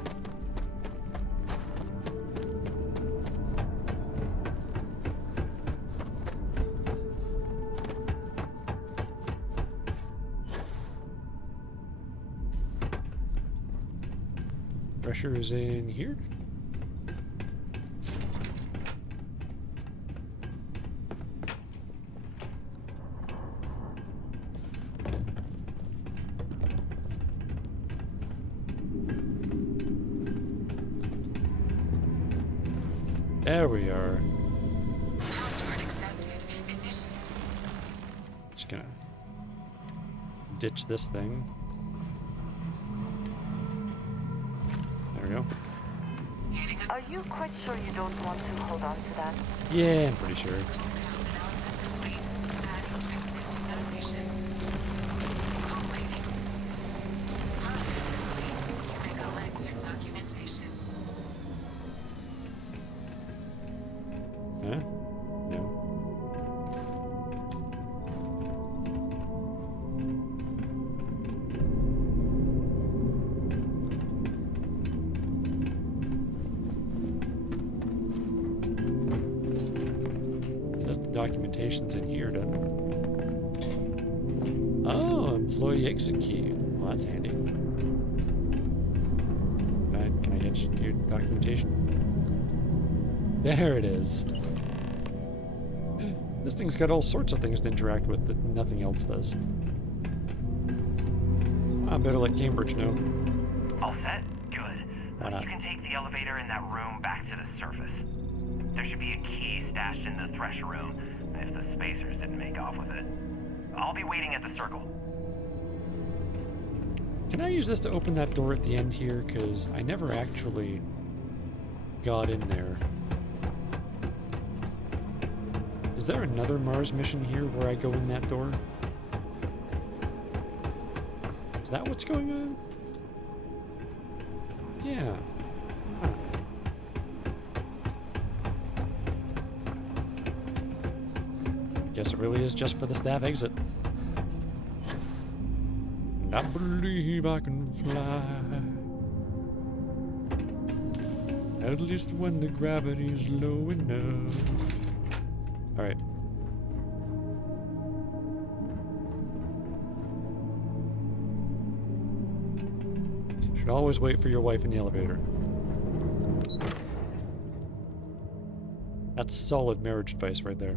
Thresher is in here. There we are. Password accepted. Just gonna ditch this thing. There we go. Are you quite sure you don't want to hold on to that? Yeah, I'm pretty sure. Compound analysis complete. Adding to existing notation. Collating. Process complete. You may collect your documentation. Huh? No. It says the documentation's in here, doesn't it? Oh, employee exit key. Well, that's handy. Can I get your documentation? There it is. This thing's got all sorts of things to interact with that nothing else does. I better let Cambridge know. All set? Good. Why not? You can take the elevator in that room back to the surface. There should be a key stashed in the thresher room, if the spacers didn't make off with it. I'll be waiting at the circle. Can I use this to open that door at the end here? Because I never actually got in there. Is there another Mars mission here where I go in that door? Is that what's going on? Yeah. Huh. Guess it really is just for the staff exit. I believe I can fly. At least when the gravity's low enough. Alright. Should always wait for your wife in the elevator. That's solid marriage advice right there.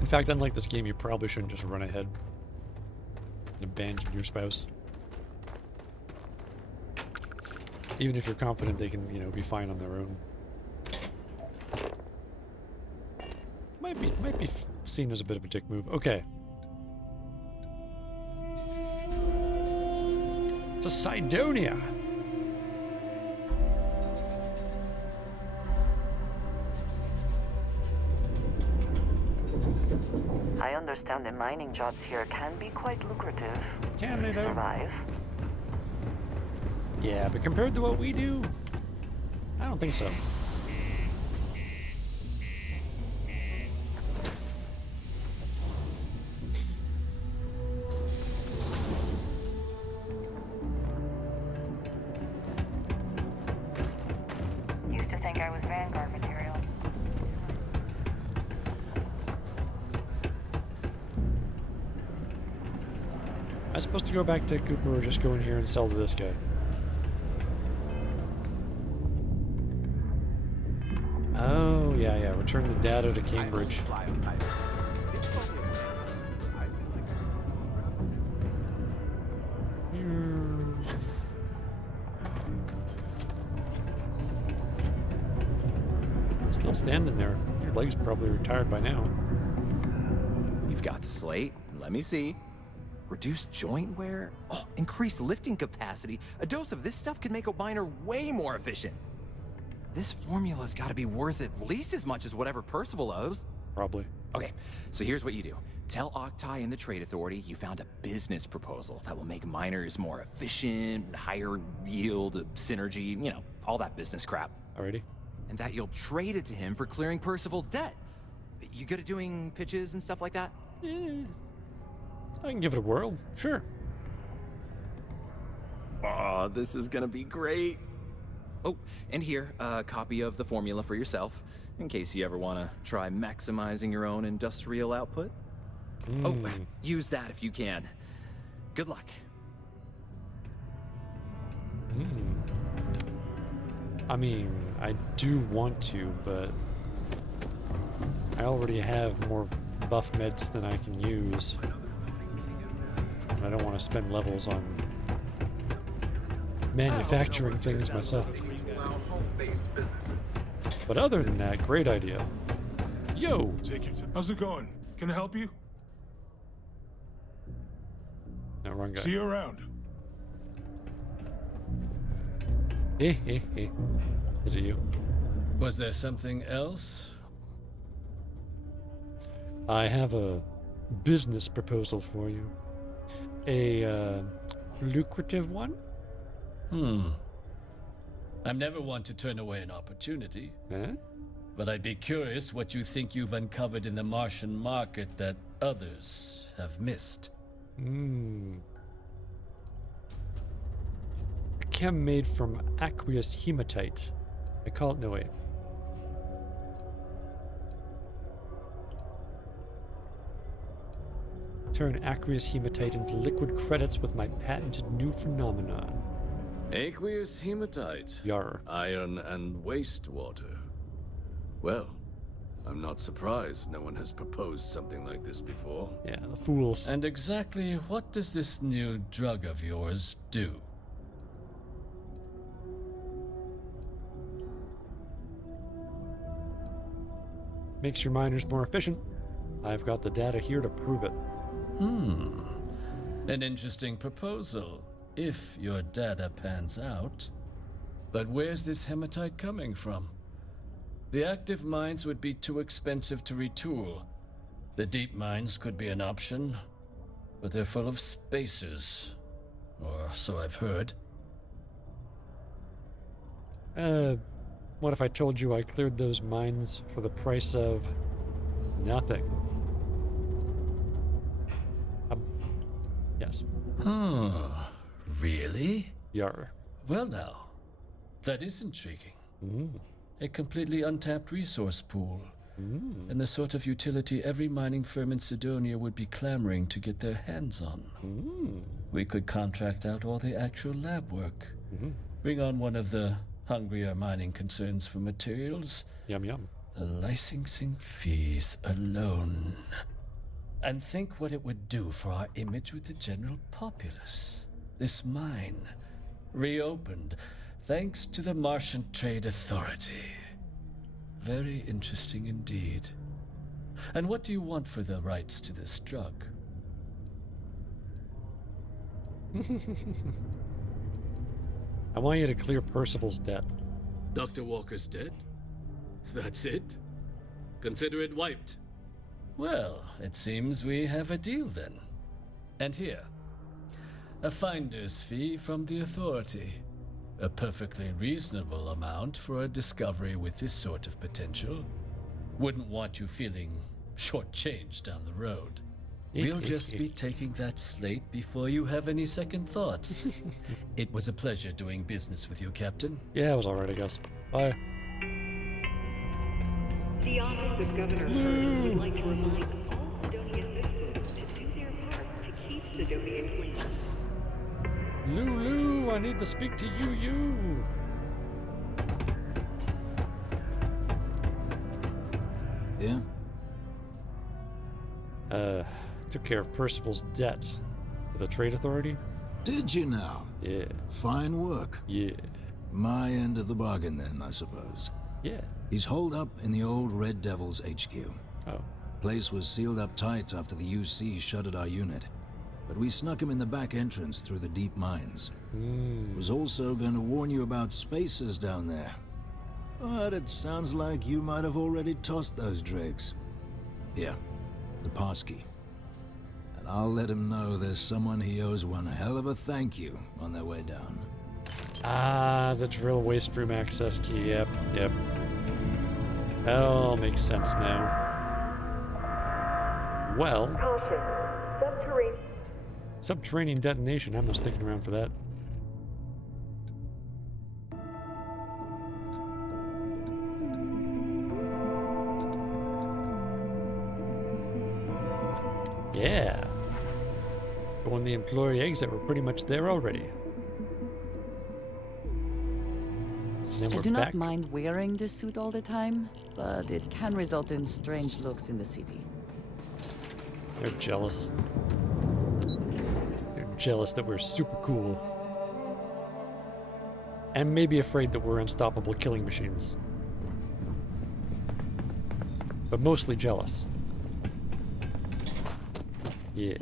In fact, unlike this game, you probably shouldn't just run ahead and abandon your spouse. Even if you're confident they can, you know, be fine on their own. Might be seen as a bit of a dick move. Okay. It's a Cydonia. I understand the mining jobs here can be quite lucrative. Can they if you though? survive. Yeah, but compared to what we do, I don't think so. Used to think I was Vanguard material. Am I supposed to go back to Cooper or just go in here and sell to this guy? Oh, yeah. Return the data to Cambridge. Still standing there. Your leg's probably retired by now. You've got the slate. Let me see. Reduced joint wear? Oh, increased lifting capacity. A dose of this stuff could make a miner way more efficient. This formula's got to be worth at least as much as whatever Percival owes. Probably. Okay, so here's what you do. Tell Octai and the Trade Authority you found a business proposal that will make miners more efficient, higher yield, synergy, you know, all that business crap. Alrighty. And that you'll trade it to him for clearing Percival's debt. You good at doing pitches and stuff like that? I can give it a whirl. Sure. Oh, this is gonna be great. Oh, and here, a copy of the formula for yourself, in case you ever want to try maximizing your own industrial output. Oh, use that if you can. Good luck. I mean, I do want to, but I already have more buff meds than I can use. And I don't want to spend levels on manufacturing things myself. But other than that, great idea. Yo! Take it. How's it going? Can I help you? No, wrong guy. See you around. Hey. Is it you? Was there something else? I have a business proposal for you. A lucrative one? I'm never one to turn away an opportunity, Huh? but I'd be curious what you think you've uncovered in the Martian market that others have missed. A chem made from aqueous hematite. I call it, no wait. Turn aqueous hematite into liquid credits with my patented new phenomenon. Aqueous hematite, Yar. iron and wastewater. Well, I'm not surprised no one has proposed something like this before. Yeah, the fools. And exactly what does this new drug of yours do? Makes your miners more efficient. I've got the data here to prove it. An interesting proposal, if your data pans out. But where's this hematite coming from? The active mines would be too expensive to retool. The deep mines could be an option, but they're full of spacers. Or so I've heard. What if I told you I cleared those mines for the price of nothing? Yes. Really? Yar. Well now, that is intriguing. A completely untapped resource pool. And the sort of utility every mining firm in Sidonia would be clamoring to get their hands on. We could contract out all the actual lab work. Bring on one of the hungrier mining concerns for materials. Yum. The licensing fees alone. And think what it would do for our image with the general populace. This mine, reopened, thanks to the Martian Trade Authority. Very interesting indeed. And what do you want for the rights to this drug? I want you to clear Percival's debt. Dr. Walker's dead? That's it? Consider it wiped. Well, it seems we have a deal then. And here, a finder's fee from the authority. A perfectly reasonable amount for a discovery with this sort of potential. Wouldn't want you feeling shortchanged down the road. We'll just be taking that slate before you have any second thoughts. It was a pleasure doing business with you, Captain. Yeah, it was alright, I guess. Bye. The Office of Governor Hurd would like to remind all Sidonia citizens to do their part to keep Sidonia clean. Lulu, I need to speak to you. Yeah? Took care of Percival's debt with the Trade Authority. Did you now? Yeah. Fine work. Yeah. My end of the bargain then, I suppose. Yeah. He's holed up in the old Red Devil's HQ. Oh. Place was sealed up tight after the UC shuttered our unit. But we snuck him in the back entrance through the deep mines. Was also going to warn you about spacers down there. But it sounds like you might have already tossed those dregs. Here, the passkey. And I'll let him know there's someone he owes one hell of a thank you on their way down. Ah, the drill waste room access key. Yep. That all makes sense now. Well, Caution. subterranean detonation. I'm not sticking around for that. Yeah. But when the employee exit, we're pretty much there already. And then I we're do back. not mind wearing this suit all the time, but it can result in strange looks in the city. They're jealous. They're jealous that we're super cool. And maybe afraid that we're unstoppable killing machines. But mostly jealous. Yeah.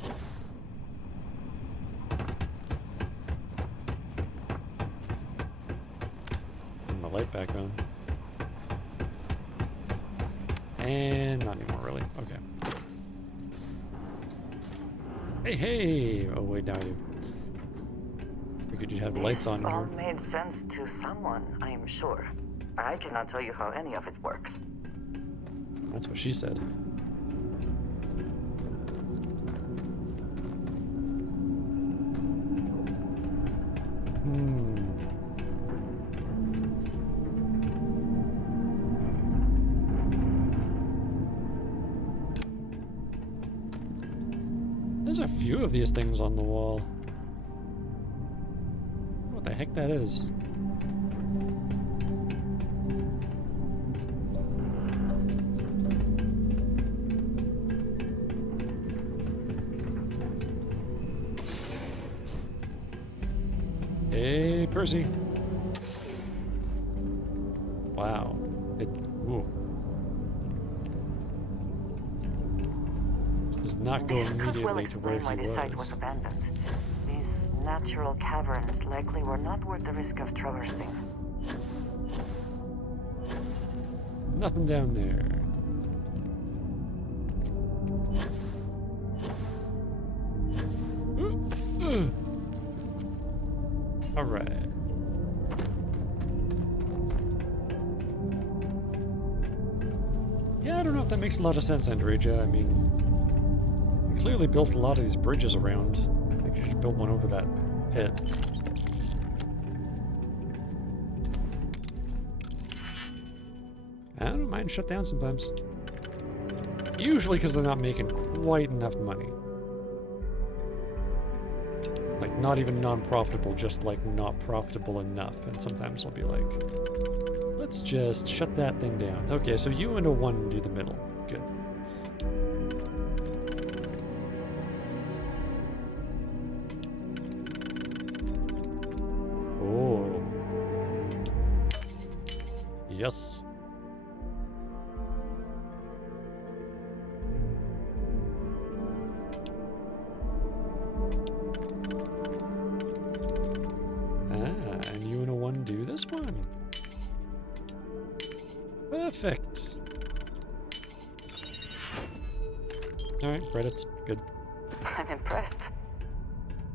Put my light back on. And not anymore, really. Okay. Hey, hey! Oh, wait, now you. Figured you'd have lights on This all here. made sense to someone, I'm sure. I cannot tell you how any of it works. That's what she said. There's a few of these things on the wall. What the heck that is? Hey, Percy. Wow. Ooh. This does not go This could well immediately to where explain why he the site was was. abandoned. These natural caverns likely were not worth the risk of traversing. Nothing down there. All right. Yeah, I don't know if that makes a lot of sense, Andreja. I mean, we clearly built a lot of these bridges around. I think you should build one over that pit. I don't mind shut down sometimes. Usually because they're not making quite enough money. Like, not even non-profitable, just like not profitable enough. And sometimes I'll be like, let's just shut that thing down. Okay, so you and a 1 do the middle. Good. Oh. Yes. And you and a 1 do this one. Perfect. Alright, credits. Good. I'm impressed.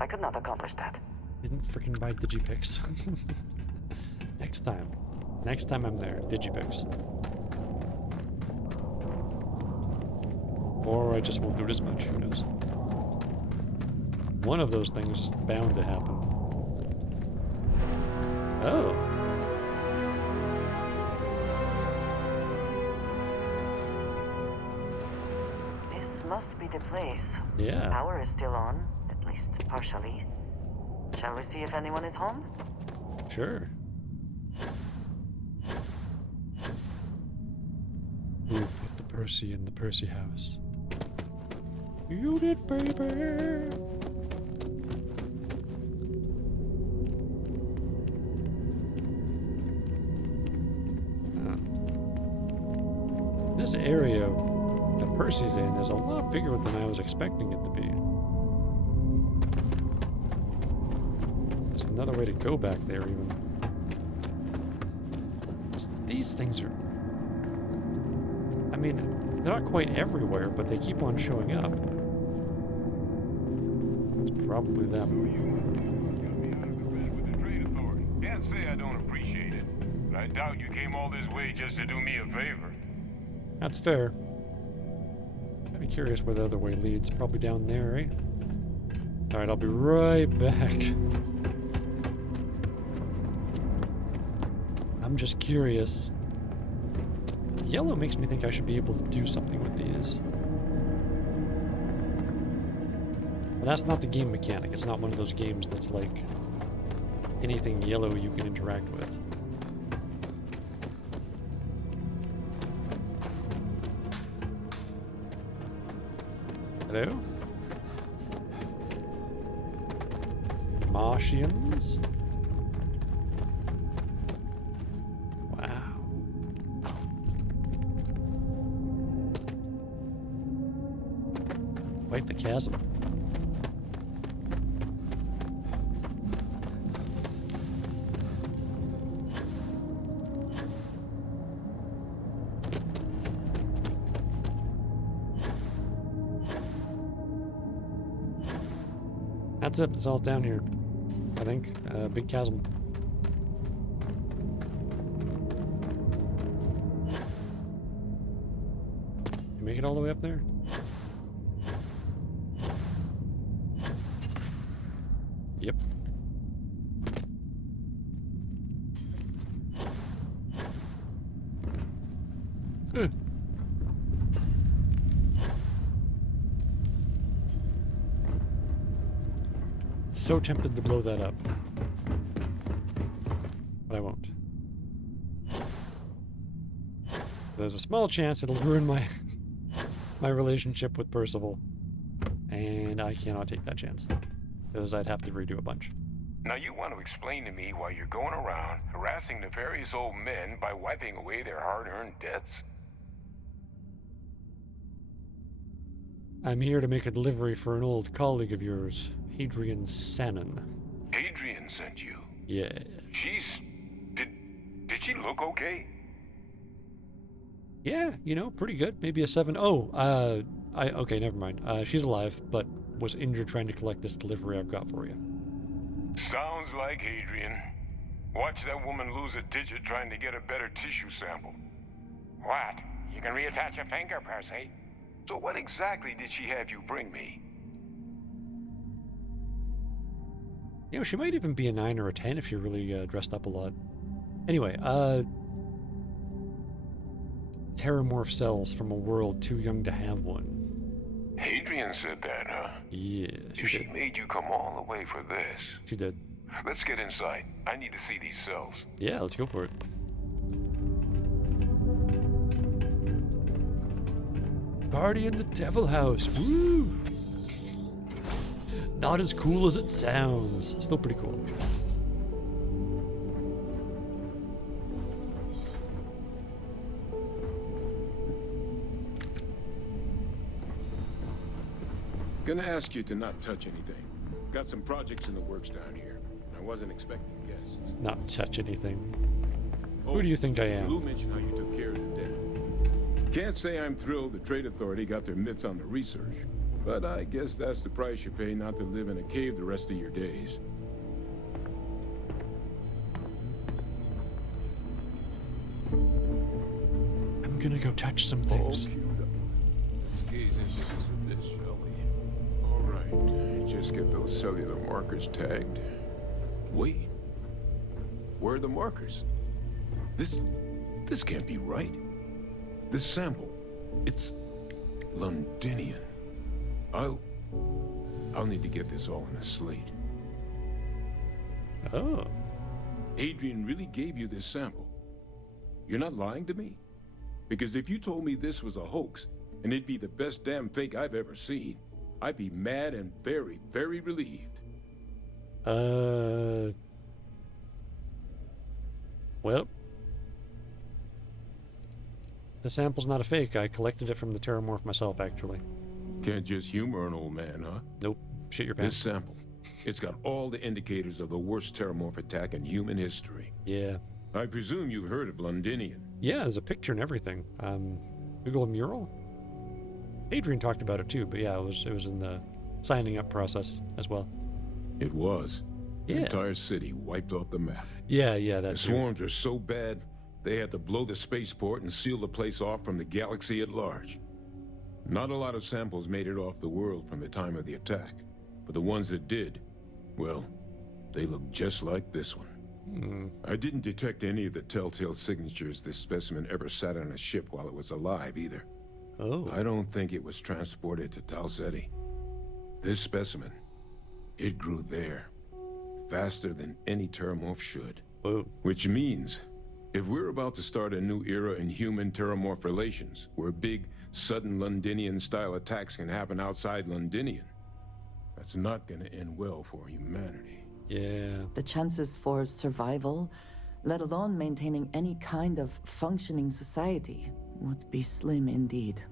I could not accomplish that. Didn't freaking buy Digipix. Next time. Next time I'm there, Digipix. Or I just won't do it as much, who knows. One of those things is bound to happen. Oh. This must be the place. Yeah. Power is still on, at least partially. Shall we see if anyone is home? Sure. Who put the Percy in the Percy house? You did, baby. This area that Percy's in is a lot bigger than I was expecting it to be. There's another way to go back there, even. These things are... I mean, they're not quite everywhere, but they keep on showing up. It's probably them. Can't say I don't appreciate it, but I doubt you came all this way just to do me a favor. That's fair. I'd be curious where the other way leads. Probably down there, eh? Alright, I'll be right back. I'm just curious. Yellow makes me think I should be able to do something with these. But that's not the game mechanic. It's not one of those games that's like anything yellow you can interact with. Hello? Martians? the chasm. That's it. It's all down here. I think. Big chasm. You make it all the way up there? Yep. So tempted to blow that up. But I won't. There's a small chance it'll ruin my my relationship with Percival. And I cannot take that chance. Because I'd have to redo a bunch. Now you want to explain to me why you're going around harassing nefarious old men by wiping away their hard-earned debts? I'm here to make a delivery for an old colleague of yours, Hadrian Sannon. Adrian sent you? Yeah. She's... Did she look okay? Yeah, you know, pretty good. Maybe a 7. Oh, okay, never mind. She's alive, but was injured trying to collect this delivery I've got for you. Sounds like Adrian. Watch that woman lose a digit trying to get a better tissue sample. What? You can reattach a finger, Percy. So what exactly did she have you bring me? You know, she might even be a 9 or a 10 if she really dressed up a lot. Anyway, Terramorph cells from a world too young to have one. Adrian said that, huh? Yeah, She made you come all the way for this. She did. Let's get inside. I need to see these cells. Yeah, let's go for it. Party in the Devil House. Woo! Not as cool as it sounds. Still pretty cool. Gonna ask you to not touch anything. Got some projects in the works down here. I wasn't expecting guests. Not touch anything. Oh, Who do you think I am? Lou mentioned how you took care of the dead. Can't say I'm thrilled the Trade Authority got their mitts on the research, but I guess that's the price you pay not to live in a cave the rest of your days. I'm gonna go touch some things. All queued up. Let's gaze into this abyss, shall we? All right, just get those cellular markers tagged. Wait, where are the markers? This can't be right. This sample, it's Londinian. I'll need to get this all on a slate. Oh. Adrian really gave you this sample. You're not lying to me? Because if you told me this was a hoax, and it'd be the best damn fake I've ever seen, I'd be mad and very, very relieved. Well. The sample's not a fake. I collected it from the Terramorph myself, actually. Can't just humor an old man, huh? Nope. Shit your This pants. sample, it's got all the indicators of the worst Terramorph attack in human history. Yeah. I presume you've heard of Londinian. Yeah, there's a picture and everything. Google mural? Adrian talked about it too, but yeah, it was in the signing up process as well. It was. Yeah. The entire city wiped off the map. Yeah, The that's swarms are so bad, they had to blow the spaceport and seal the place off from the galaxy at large. Not a lot of samples made it off the world from the time of the attack, but the ones that did, well, they look just like this one. I didn't detect any of the telltale signatures this specimen ever sat on a ship while it was alive either. Oh. I don't think it was transported to Tal Ceti. This specimen, it grew there, faster than any Terramorph should. Whoa. Which means, if we're about to start a new era in human-Terramorph relations, where big, sudden Londinian-style attacks can happen outside Londinian, that's not gonna end well for humanity. Yeah. The chances for survival, let alone maintaining any kind of functioning society, would be slim indeed.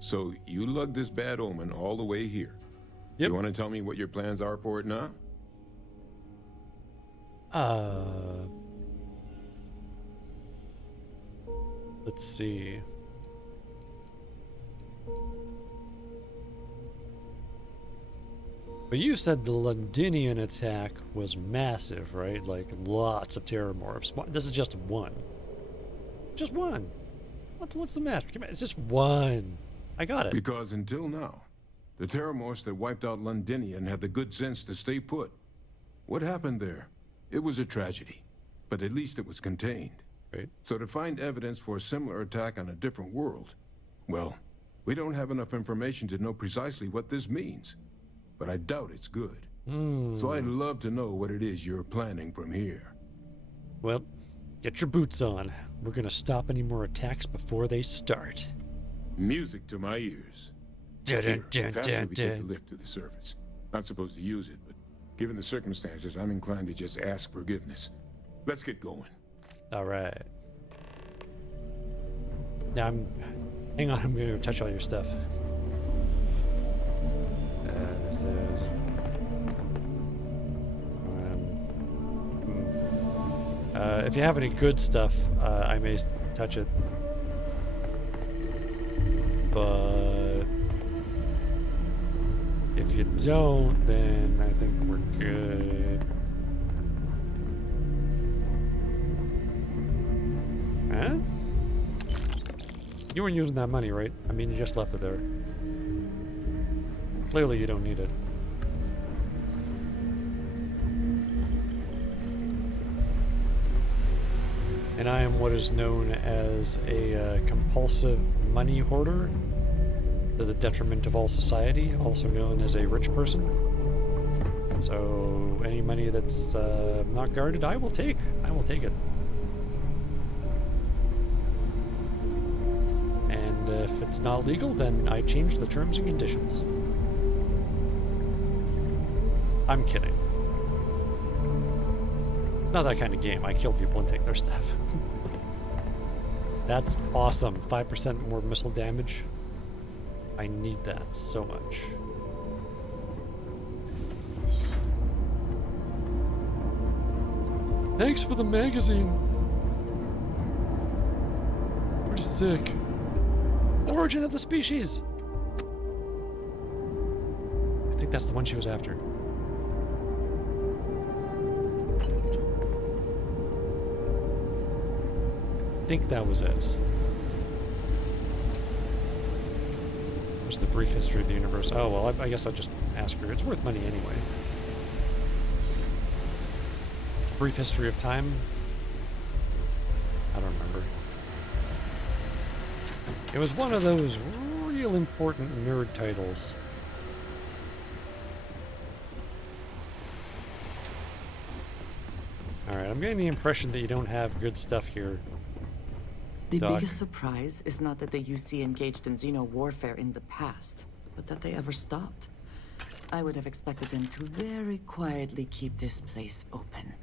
So you lugged this bad omen all the way here. Yep. You want to tell me what your plans are for it now? Let's see. But you said the Londinian attack was massive, right? Like lots of terramorphs. This is just one. Just one. What's the matter? Come on, it's just one. I got it. Because until now, the terramorphs that wiped out Londinian had the good sense to stay put. What happened there? It was a tragedy, but at least it was contained. Right. So to find evidence for a similar attack on a different world, well, we don't have enough information to know precisely what this means. But I doubt it's good. So I'd love to know what it is you're planning from here. Well, get your boots on. We're gonna stop any more attacks before they start. Music to my ears. Dun, Here, dun, faster dun, we take the dun. lift to the surface. Not supposed to use it, but given the circumstances, I'm inclined to just ask forgiveness. Let's get going. All right. Now hang on, I'm gonna touch all your stuff. This is. If you have any good stuff, I may touch it. But if you don't, then I think we're good. Huh? You weren't using that money, right? I mean, you just left it there. Clearly you don't need it. And I am what is known as a compulsive money hoarder to the detriment of all society, also known as a rich person. So any money that's not guarded, I will take. I will take it. And if it's not legal, then I change the terms and conditions. I'm kidding. It's not that kind of game. I kill people and take their stuff. That's awesome. 5% more missile damage. I need that so much. Thanks for the magazine. Pretty sick. Origin of the species. I think that's the one she was after. I think that was it. What's the brief history of the universe? Oh, well, I guess I'll just ask her. It's worth money anyway. Brief history of time? I don't remember. It was one of those real important nerd titles. Alright, I'm getting the impression that you don't have good stuff here. The Doc. biggest surprise is not that the UC engaged in xeno warfare in the past, but that they ever stopped. I would have expected them to very quietly keep this place open.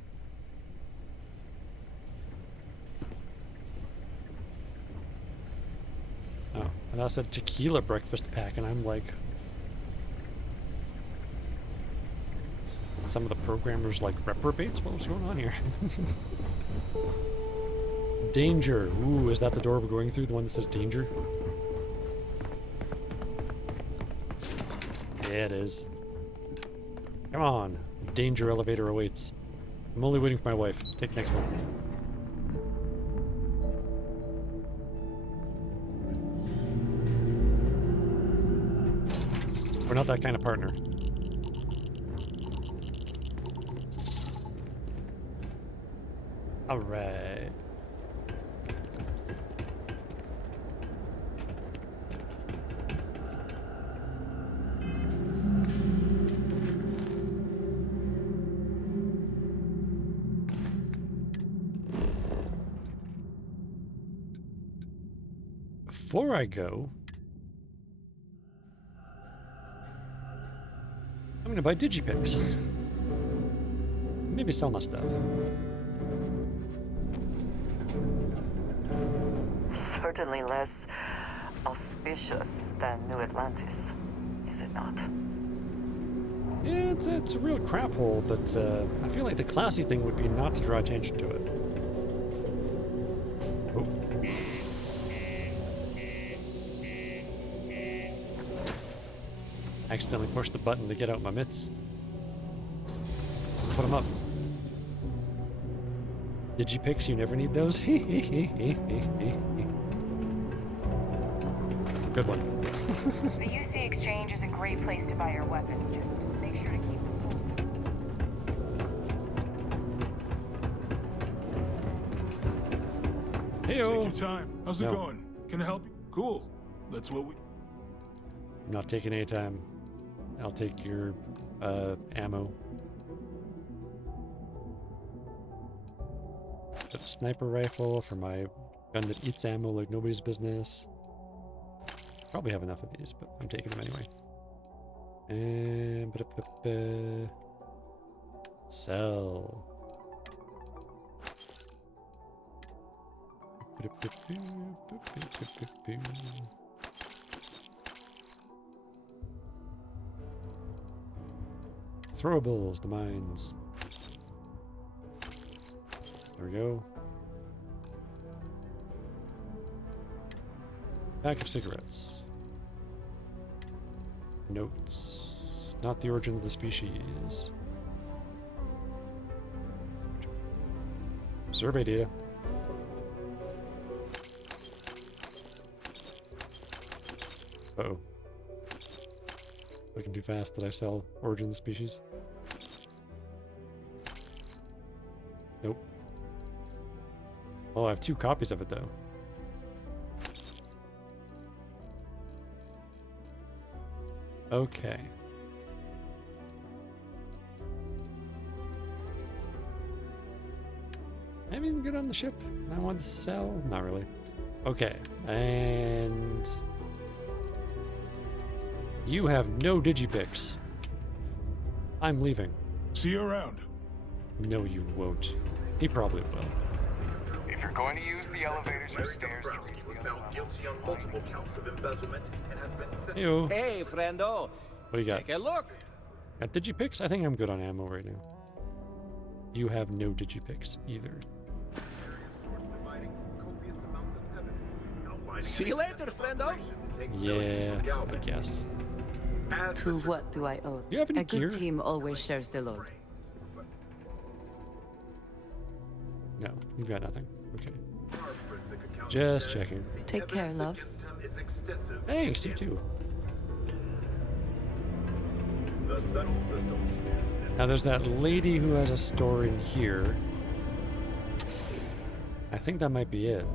Oh, and that's a tequila breakfast pack, and I'm like... Some of the programmers like reprobates? What was going on here? Danger. Ooh, is that the door we're going through? The one that says danger? Yeah, it is. Come on. Danger elevator awaits. I'm only waiting for my wife. Take the next one. We're not that kind of partner. All right. Before I go, I'm gonna buy Digipicks. Maybe sell my stuff. Certainly less auspicious than New Atlantis, is it not? Yeah, it's a real crap hole, but I feel like the classy thing would be not to draw attention to it. Oh. Accidentally pushed the button to get out my mitts. Put them up. Digipix, you never need those. Good one. The UC Exchange is a great place to buy your weapons. Just make sure to keep them full. Heyo. Take your time. How's it No. going? Can I help you? Cool. That's what we... I'm not taking any time. I'll take your ammo. Got a sniper rifle for my gun that eats ammo like nobody's business. Probably have enough of these, but I'm taking them anyway. And sell. Throwables, the mines. There we go. Pack of cigarettes. Notes. Not the origin of the species. Survey data. Uh-oh. Looking too fast. Did I sell origin of the species? Nope. Oh, I have 2 copies of it though. Okay. Anything good on the ship I want to sell? Not really. Okay, and you have no digipix. I'm leaving. See you around. No, you won't. He probably will. If you're going to use the elevators or stairs to reach the other level, Ew. Hey, friendo. What do you got? Take a look. Got digipix? I think I'm good on ammo right now. You have no digipix either. See you later, friendo. Yeah, I guess. To what do I owe? You have any A good gear? team always shares the load. No, you've got nothing. Okay. Just checking. Take care, love. Thanks, you too. Now there's that lady who has a store in here. I think that might be it.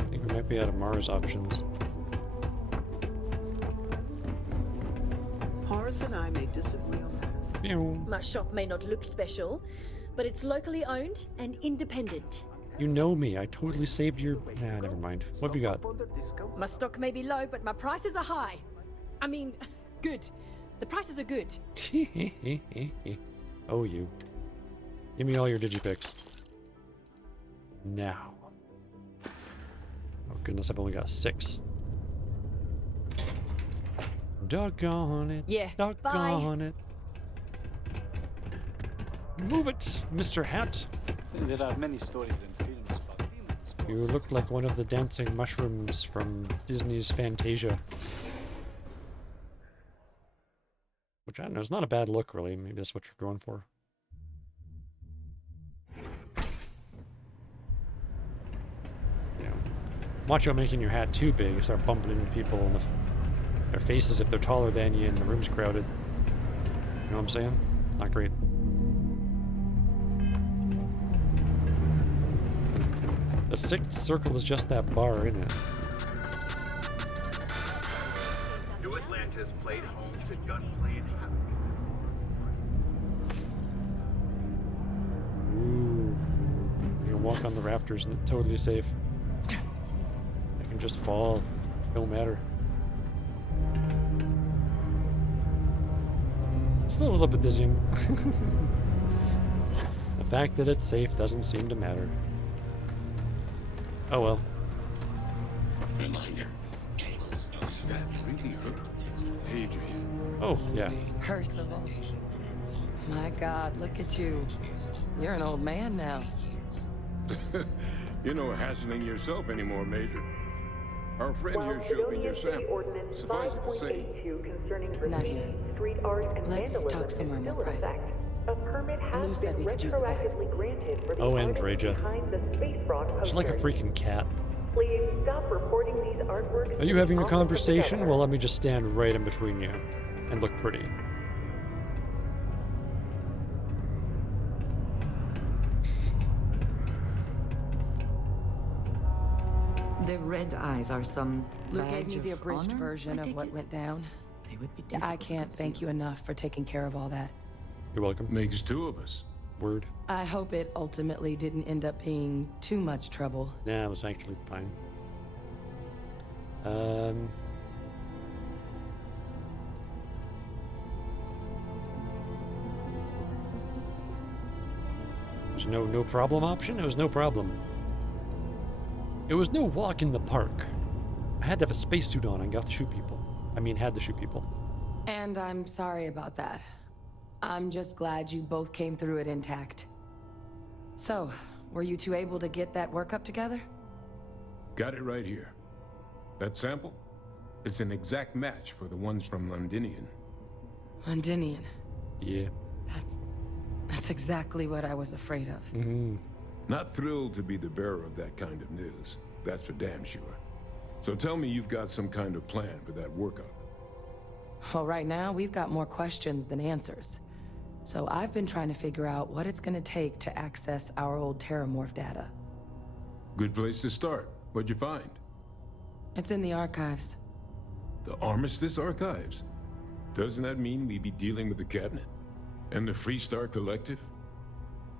I think we might be out of Mars options. Horace and I may disagree on matters. Pew. My shop may not look special, but it's locally owned and independent. You know me. I totally saved your... Nah, never mind. What have you got? My stock may be low, but my prices are high. I mean, good. The prices are good. Oh, you. Give me all your digipix. Now. Oh, goodness, I've only got 6. Doggone it. Yeah, Doggone it. Move it, Mr. Hat. There are many stories and films about demons. You look like one of the dancing mushrooms from Disney's Fantasia. Which, I don't know, it's not a bad look, really. Maybe that's what you're going for. You know, watch out making your hat too big. You start bumping into people in their faces if they're taller than you and the room's crowded. You know what I'm saying? It's not great. The 6th circle is just that bar, isn't it? New Atlantis played home to gunplay and havoc. Ooh. You can walk on the rafters and it's totally safe. I can just fall. Don't matter. It's a little bit dizzying. fact that it's safe doesn't seem to matter. Oh well. Reminder. Is that really her? Adrian. Oh, yeah. Percival. My God, look at you. You're an old man now. You're no hassling yourself anymore, Major. Our friend here showed me your sample. Suffice it to say. Not here. Street art and Let's vandalism talk somewhere is more still in private. effect. A permit Lou has said been we could use the back. retroactively granted for the Oh, and artist Reja. behind the Space Rock She's like a poster. freaking cat. Please stop reporting these artworks. Are you having a conversation? Well, let me just stand right in between you and look pretty. The red eyes are some Lou badge gave me the of abridged honor, version I of take what it? went down. They would be I difficult to can't thank conceal. you enough for taking care of all that. You're welcome. Makes two of us. Word. I hope it ultimately didn't end up being too much trouble. Yeah, it was actually fine. There's no problem option? It was no problem. It was no walk in the park. I had to have a spacesuit on and got to shoot people. I mean, had to shoot people. And I'm sorry about that. I'm just glad you both came through it intact. So, were you two able to get that workup together? Got it right here. That sample? It's an exact match for the ones from Londinian. Londinian. Yeah. That's exactly what I was afraid of. Mm-hmm. Not thrilled to be the bearer of that kind of news. That's for damn sure. So tell me you've got some kind of plan for that workup. Well, right now, we've got more questions than answers. So I've been trying to figure out what it's gonna take to access our old Terramorph data. Good place to start. What'd you find? It's in the archives. The Armistice Archives? Doesn't that mean we be dealing with the Cabinet? And the Freestar Collective?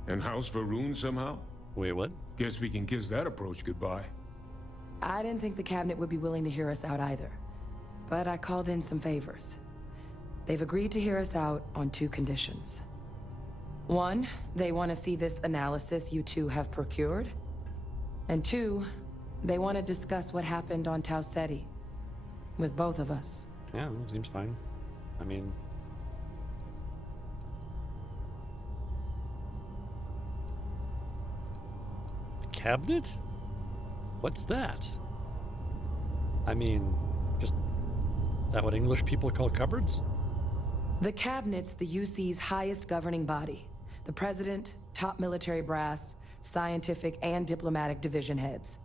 And House Varun somehow? Wait, what? Guess we can kiss that approach goodbye. I didn't think the Cabinet would be willing to hear us out either. But I called in some favors. They've agreed to hear us out on 2 conditions. 1, they want to see this analysis you two have procured. And 2, they want to discuss what happened on Tau Ceti. With both of us. Yeah, seems fine. I mean... Cabinet? What's that? I mean, just... Is that what English people call cupboards? The Cabinet's the UC's highest governing body. The President, top military brass, scientific and diplomatic division heads.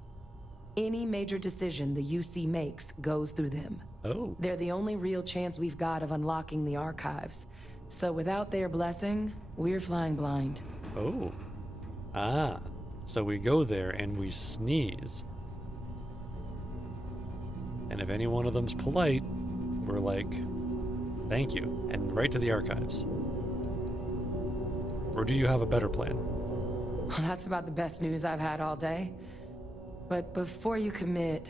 Any major decision the UC makes goes through them. Oh. They're the only real chance we've got of unlocking the archives. So without their blessing, we're flying blind. Oh. Ah. So we go there and we sneeze. And if any one of them's polite, we're like, thank you, and right to the archives. Or do you have a better plan? Well, that's about the best news I've had all day. But before you commit,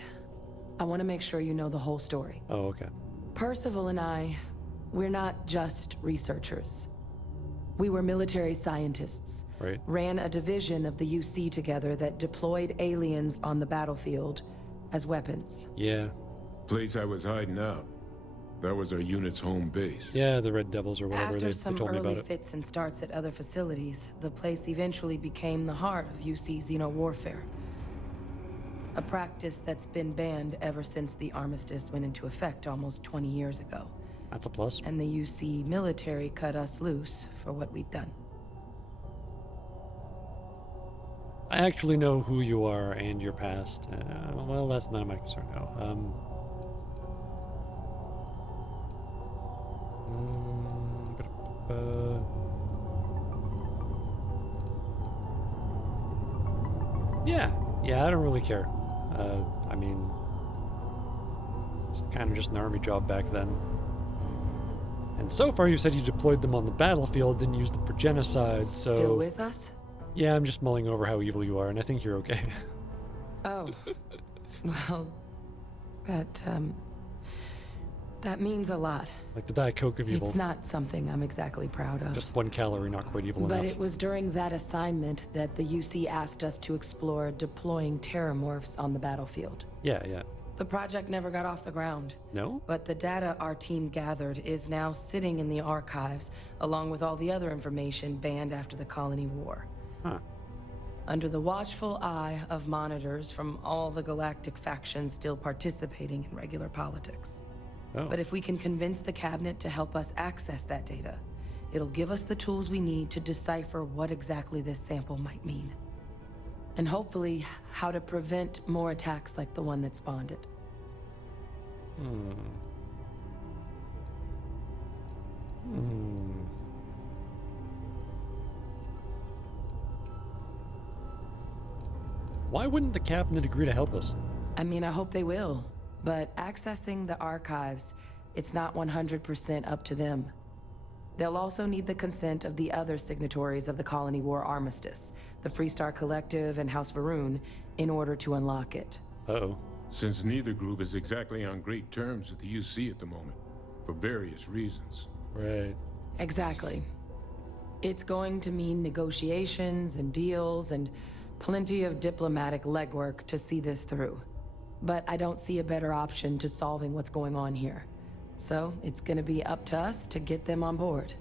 I want to make sure you know the whole story. Oh, okay. Percival and I, we're not just researchers. We were military scientists. Right. Ran a division of the UC together that deployed aliens on the battlefield as weapons. Yeah. Place I was hiding out. That was our unit's home base. Yeah, the Red Devils or whatever, After they some told me about early it. fits and starts at other facilities, the place eventually became the heart of UC xeno-warfare. A practice that's been banned ever since the armistice went into effect almost 20 years ago. That's a plus. And the UC military cut us loose for what we'd done. I actually know who you are and your past. Well, that's none of my concern now. Yeah, I don't really care. I mean, it's kind of just an army job back then. And so far you said you deployed them on the battlefield, didn't use them for genocide, so... Still with us? Yeah, I'm just mulling over how evil you are, and I think you're okay. Oh. Well, That means a lot. Like the Diet Coke of evil. It's not something I'm exactly proud of. Just 1 calorie, not quite evil But enough. it was during that assignment that the UC asked us to explore deploying terramorphs on the battlefield. Yeah. The project never got off the ground. No? But the data our team gathered is now sitting in the archives, along with all the other information banned after the Colony War. Huh. Under the watchful eye of monitors from all the galactic factions still participating in regular politics. Oh. But if we can convince the cabinet to help us access that data, it'll give us the tools we need to decipher what exactly this sample might mean. And hopefully, how to prevent more attacks like the one that spawned it. Why wouldn't the cabinet agree to help us? I mean, I hope they will. But accessing the archives, it's not 100% up to them. They'll also need the consent of the other signatories of the Colony War Armistice, the Freestar Collective and House Varun, in order to unlock it. Uh-oh. Since neither group is exactly on great terms with the UC at the moment, for various reasons. Right. Exactly. It's going to mean negotiations and deals and plenty of diplomatic legwork to see this through. But I don't see a better option to solving what's going on here. So it's gonna be up to us to get them on board.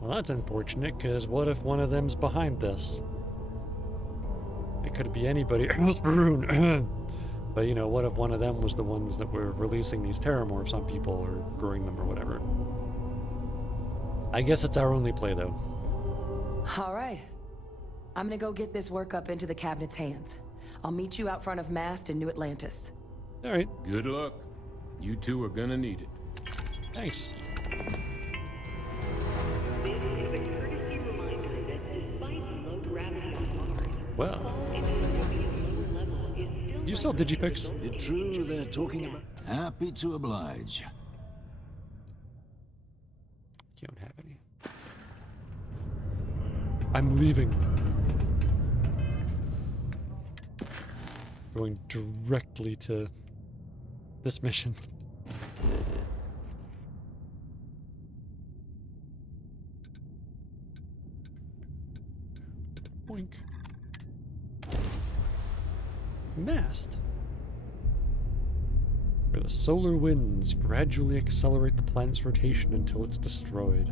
Well, that's unfortunate, because what if one of them's behind this? It could be anybody. But, you know, what if one of them was the ones that were releasing these terramorphs on people or growing them or whatever? I guess it's our only play, though. All right. I'm gonna go get this work up into the cabinet's hands. I'll meet you out front of Mast in New Atlantis. All right. Good luck. You two are gonna need it. Thanks. This is a courtesy reminder that despite low gravity on Mars, Well. fall into the lower level is still You sell digipicks? It's true they're talking about... Happy to oblige. You don't have any. I'm leaving. Going directly to this mission. Boink. Mast. Where the solar winds gradually accelerate the planet's rotation until it's destroyed.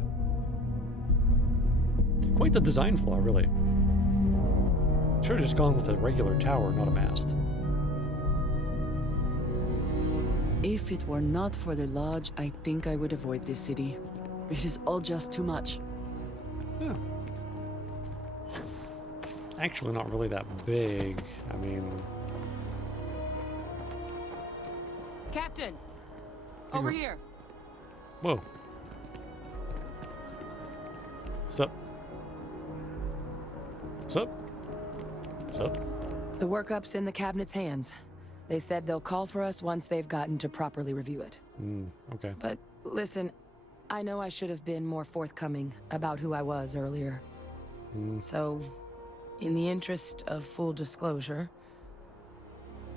Quite the design flaw, really. Should have just gone with a regular tower, not a mast. If it were not for the lodge, I think I would avoid this city. It is all just too much. Yeah. Actually, not really that big. I mean... Captain! Over here! Whoa. Sup? Sup? Sup? The workup's in the cabinet's hands. They said they'll call for us once they've gotten to properly review it. Okay. But listen, I know I should have been more forthcoming about who I was earlier. So, in the interest of full disclosure,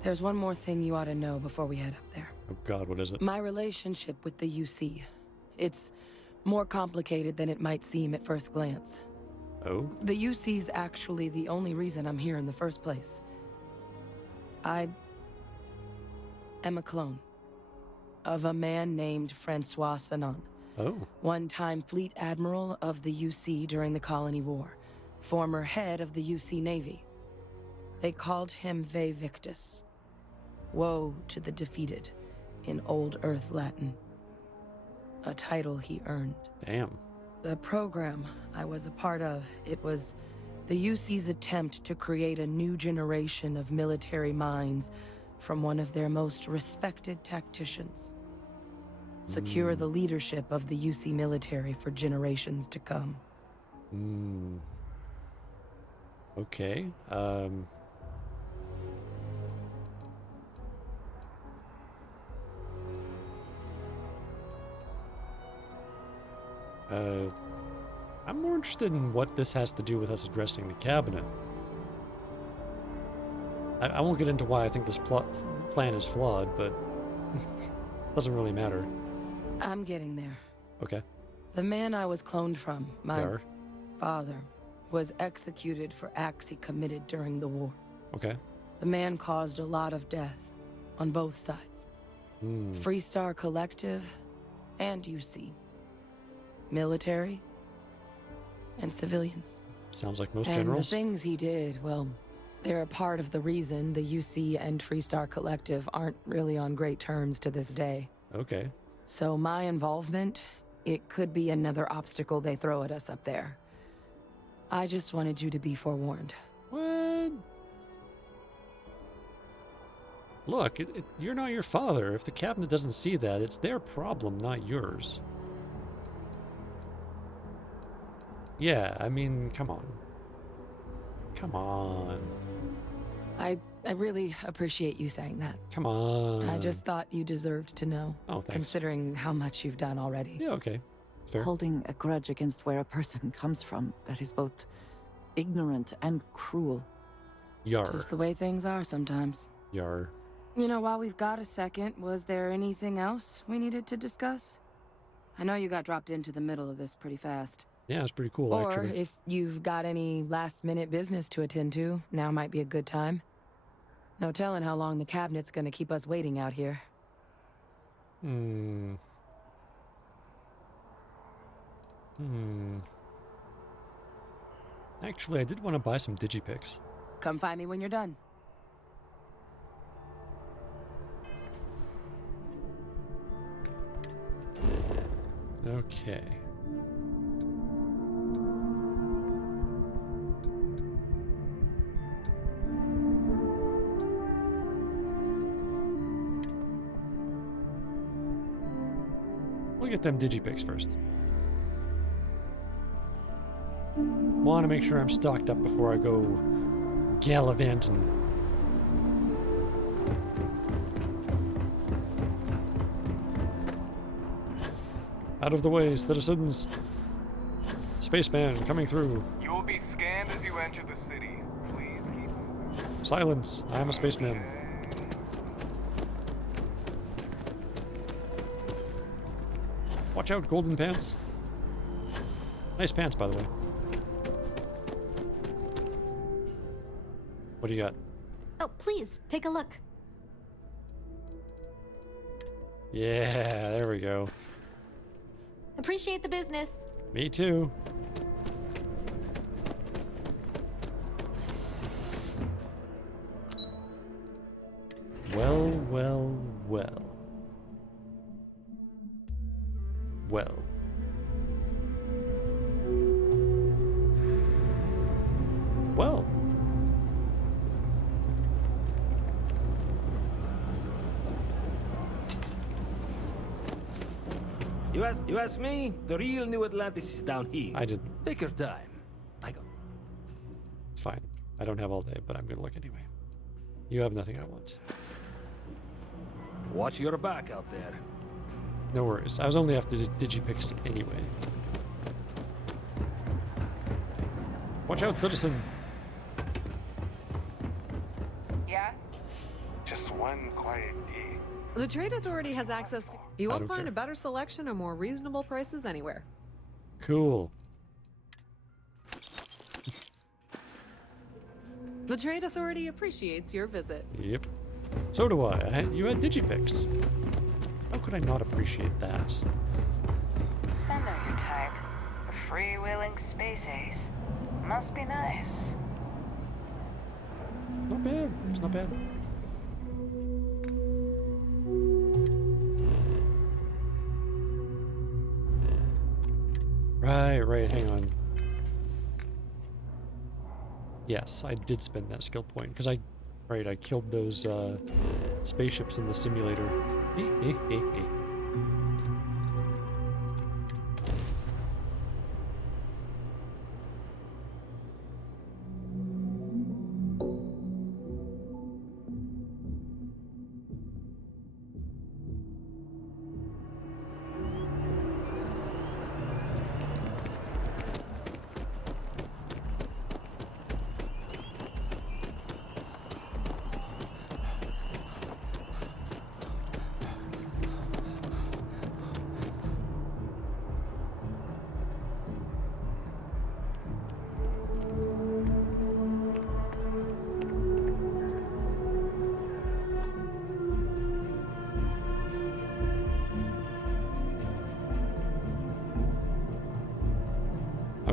there's one more thing you ought to know before we head up there. Oh God, what is it? My relationship with the UC. It's more complicated than it might seem at first glance. Oh? The UC's actually the only reason I'm here in the first place. I am a clone of a man named Francois Sanon. Oh. One-time fleet admiral of the UC during the Colony War. Former head of the UC Navy. They called him Ve Victus. Woe to the defeated, in Old Earth Latin. A title he earned. Damn. The program I was a part of, it was the UC's attempt to create a new generation of military minds from one of their most respected tacticians. Secure the leadership of the UC military for generations to come. Okay. I'm more interested in what this has to do with us addressing the cabinet. I won't get into why I think this plan is flawed, but doesn't really matter. I'm getting there. Okay. The man I was cloned from, my There. father, was executed for acts he committed during the war. Okay. The man caused a lot of death on both sides. Freestar Collective and UC. Military and civilians. Sounds like most And generals. the things he did, well, they're a part of the reason the UC and Freestar Collective aren't really on great terms to this day. Okay. So my involvement, it could be another obstacle they throw at us up there. I just wanted you to be forewarned. What? Look, you're not your father. If the cabinet doesn't see that, it's their problem, not yours. Yeah, I mean, come on. Come on. I really appreciate you saying that. Come on. I just thought you deserved to know. Oh, thanks. Considering how much you've done already. Yeah, okay. Fair. Holding a grudge against where a person comes from, that is both ignorant and cruel. Yar. Just the way things are sometimes. Yar. You know, while we've got a second, was there anything else we needed to discuss? I know you got dropped into the middle of this pretty fast. Yeah, it's pretty cool, Or actually. if you've got any last-minute business to attend to, now might be a good time. No telling how long the cabinet's gonna keep us waiting out here. Actually, I did want to buy some Digipics. Come find me when you're done. Okay. We'll get them Digipics first. Want to make sure I'm stocked up before I go gallivanting. Out of the way, citizens. Spaceman coming through. You will be scanned as you enter the city. Please keep moving. Silence. I am a spaceman. Watch out, golden pants. Nice pants, by the way. What do you got? Oh, please, take a look. Yeah, there we go. Appreciate the business. Me too. Well, well, well. Well. Well. You ask me? The real New Atlantis is down here. I didn't. Take your time. I got. It's fine. I don't have all day, but I'm gonna look anyway. You have nothing I want. Watch your back out there. No worries. I was only after the Digipics anyway. Watch out, citizen. Yeah? Just one quiet day. The Trade Authority has access to... You I won't don't find care. a better selection or more reasonable prices anywhere. Cool. The Trade Authority appreciates your visit. Yep. So do I. You had Digipics. How could I not appreciate that? I know your type. A freewheeling space ace. Must be nice. Not bad. It's not bad. Right, hang on. Yes, I did spend that skill point, because I killed those spaceships in the simulator.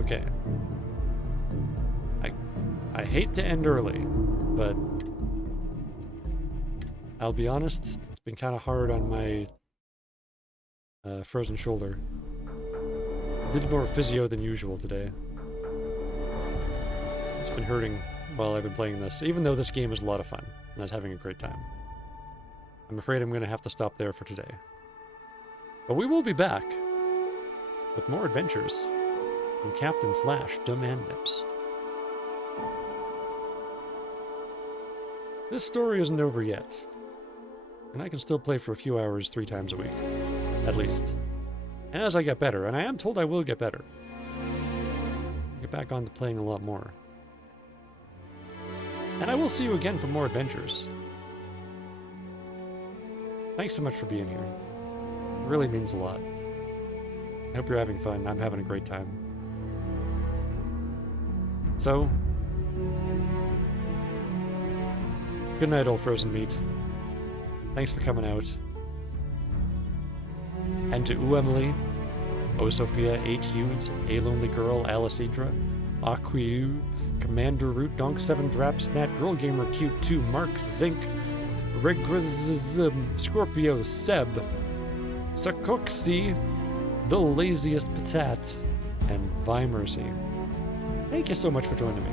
Okay. I hate to end early, but I'll be honest, it's been kind of hard on my frozen shoulder. A little more physio than usual today. It's been hurting while I've been playing this, even though this game is a lot of fun, and I was having a great time. I'm afraid I'm going to have to stop there for today. But we will be back with more adventures from Captain Flash Demand Nips. This story isn't over yet, and I can still play for a few hours 3 times a week, at least. As I get better, and I am told I will get better. Get back on to playing a lot more. And I will see you again for more adventures. Thanks so much for being here. It really means a lot. I hope you're having fun. I'm having a great time. So, good night, old frozen meat. Thanks for coming out. And to Ooh Emily, O Sophia, 8 Hues, A Lonely Girl, Alicidra, Aquiu, Commander Root, Donk 7 Drap, Snat, Girl Gamer Cute 2, Mark Zink, Regriz, Scorpio, Seb, Sakoxi, The Laziest Patat, and Vi Mercy. Thank you so much for joining me.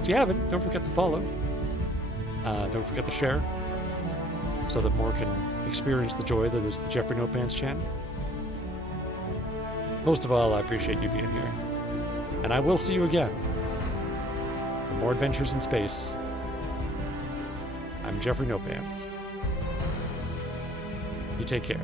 If you haven't, don't forget to follow. Don't forget to share, so that more can experience the joy that is the Jeffrey No Pants channel. Most of all, I appreciate you being here. And I will see you again for more adventures in space. I'm Jeffrey No Pants. You take care.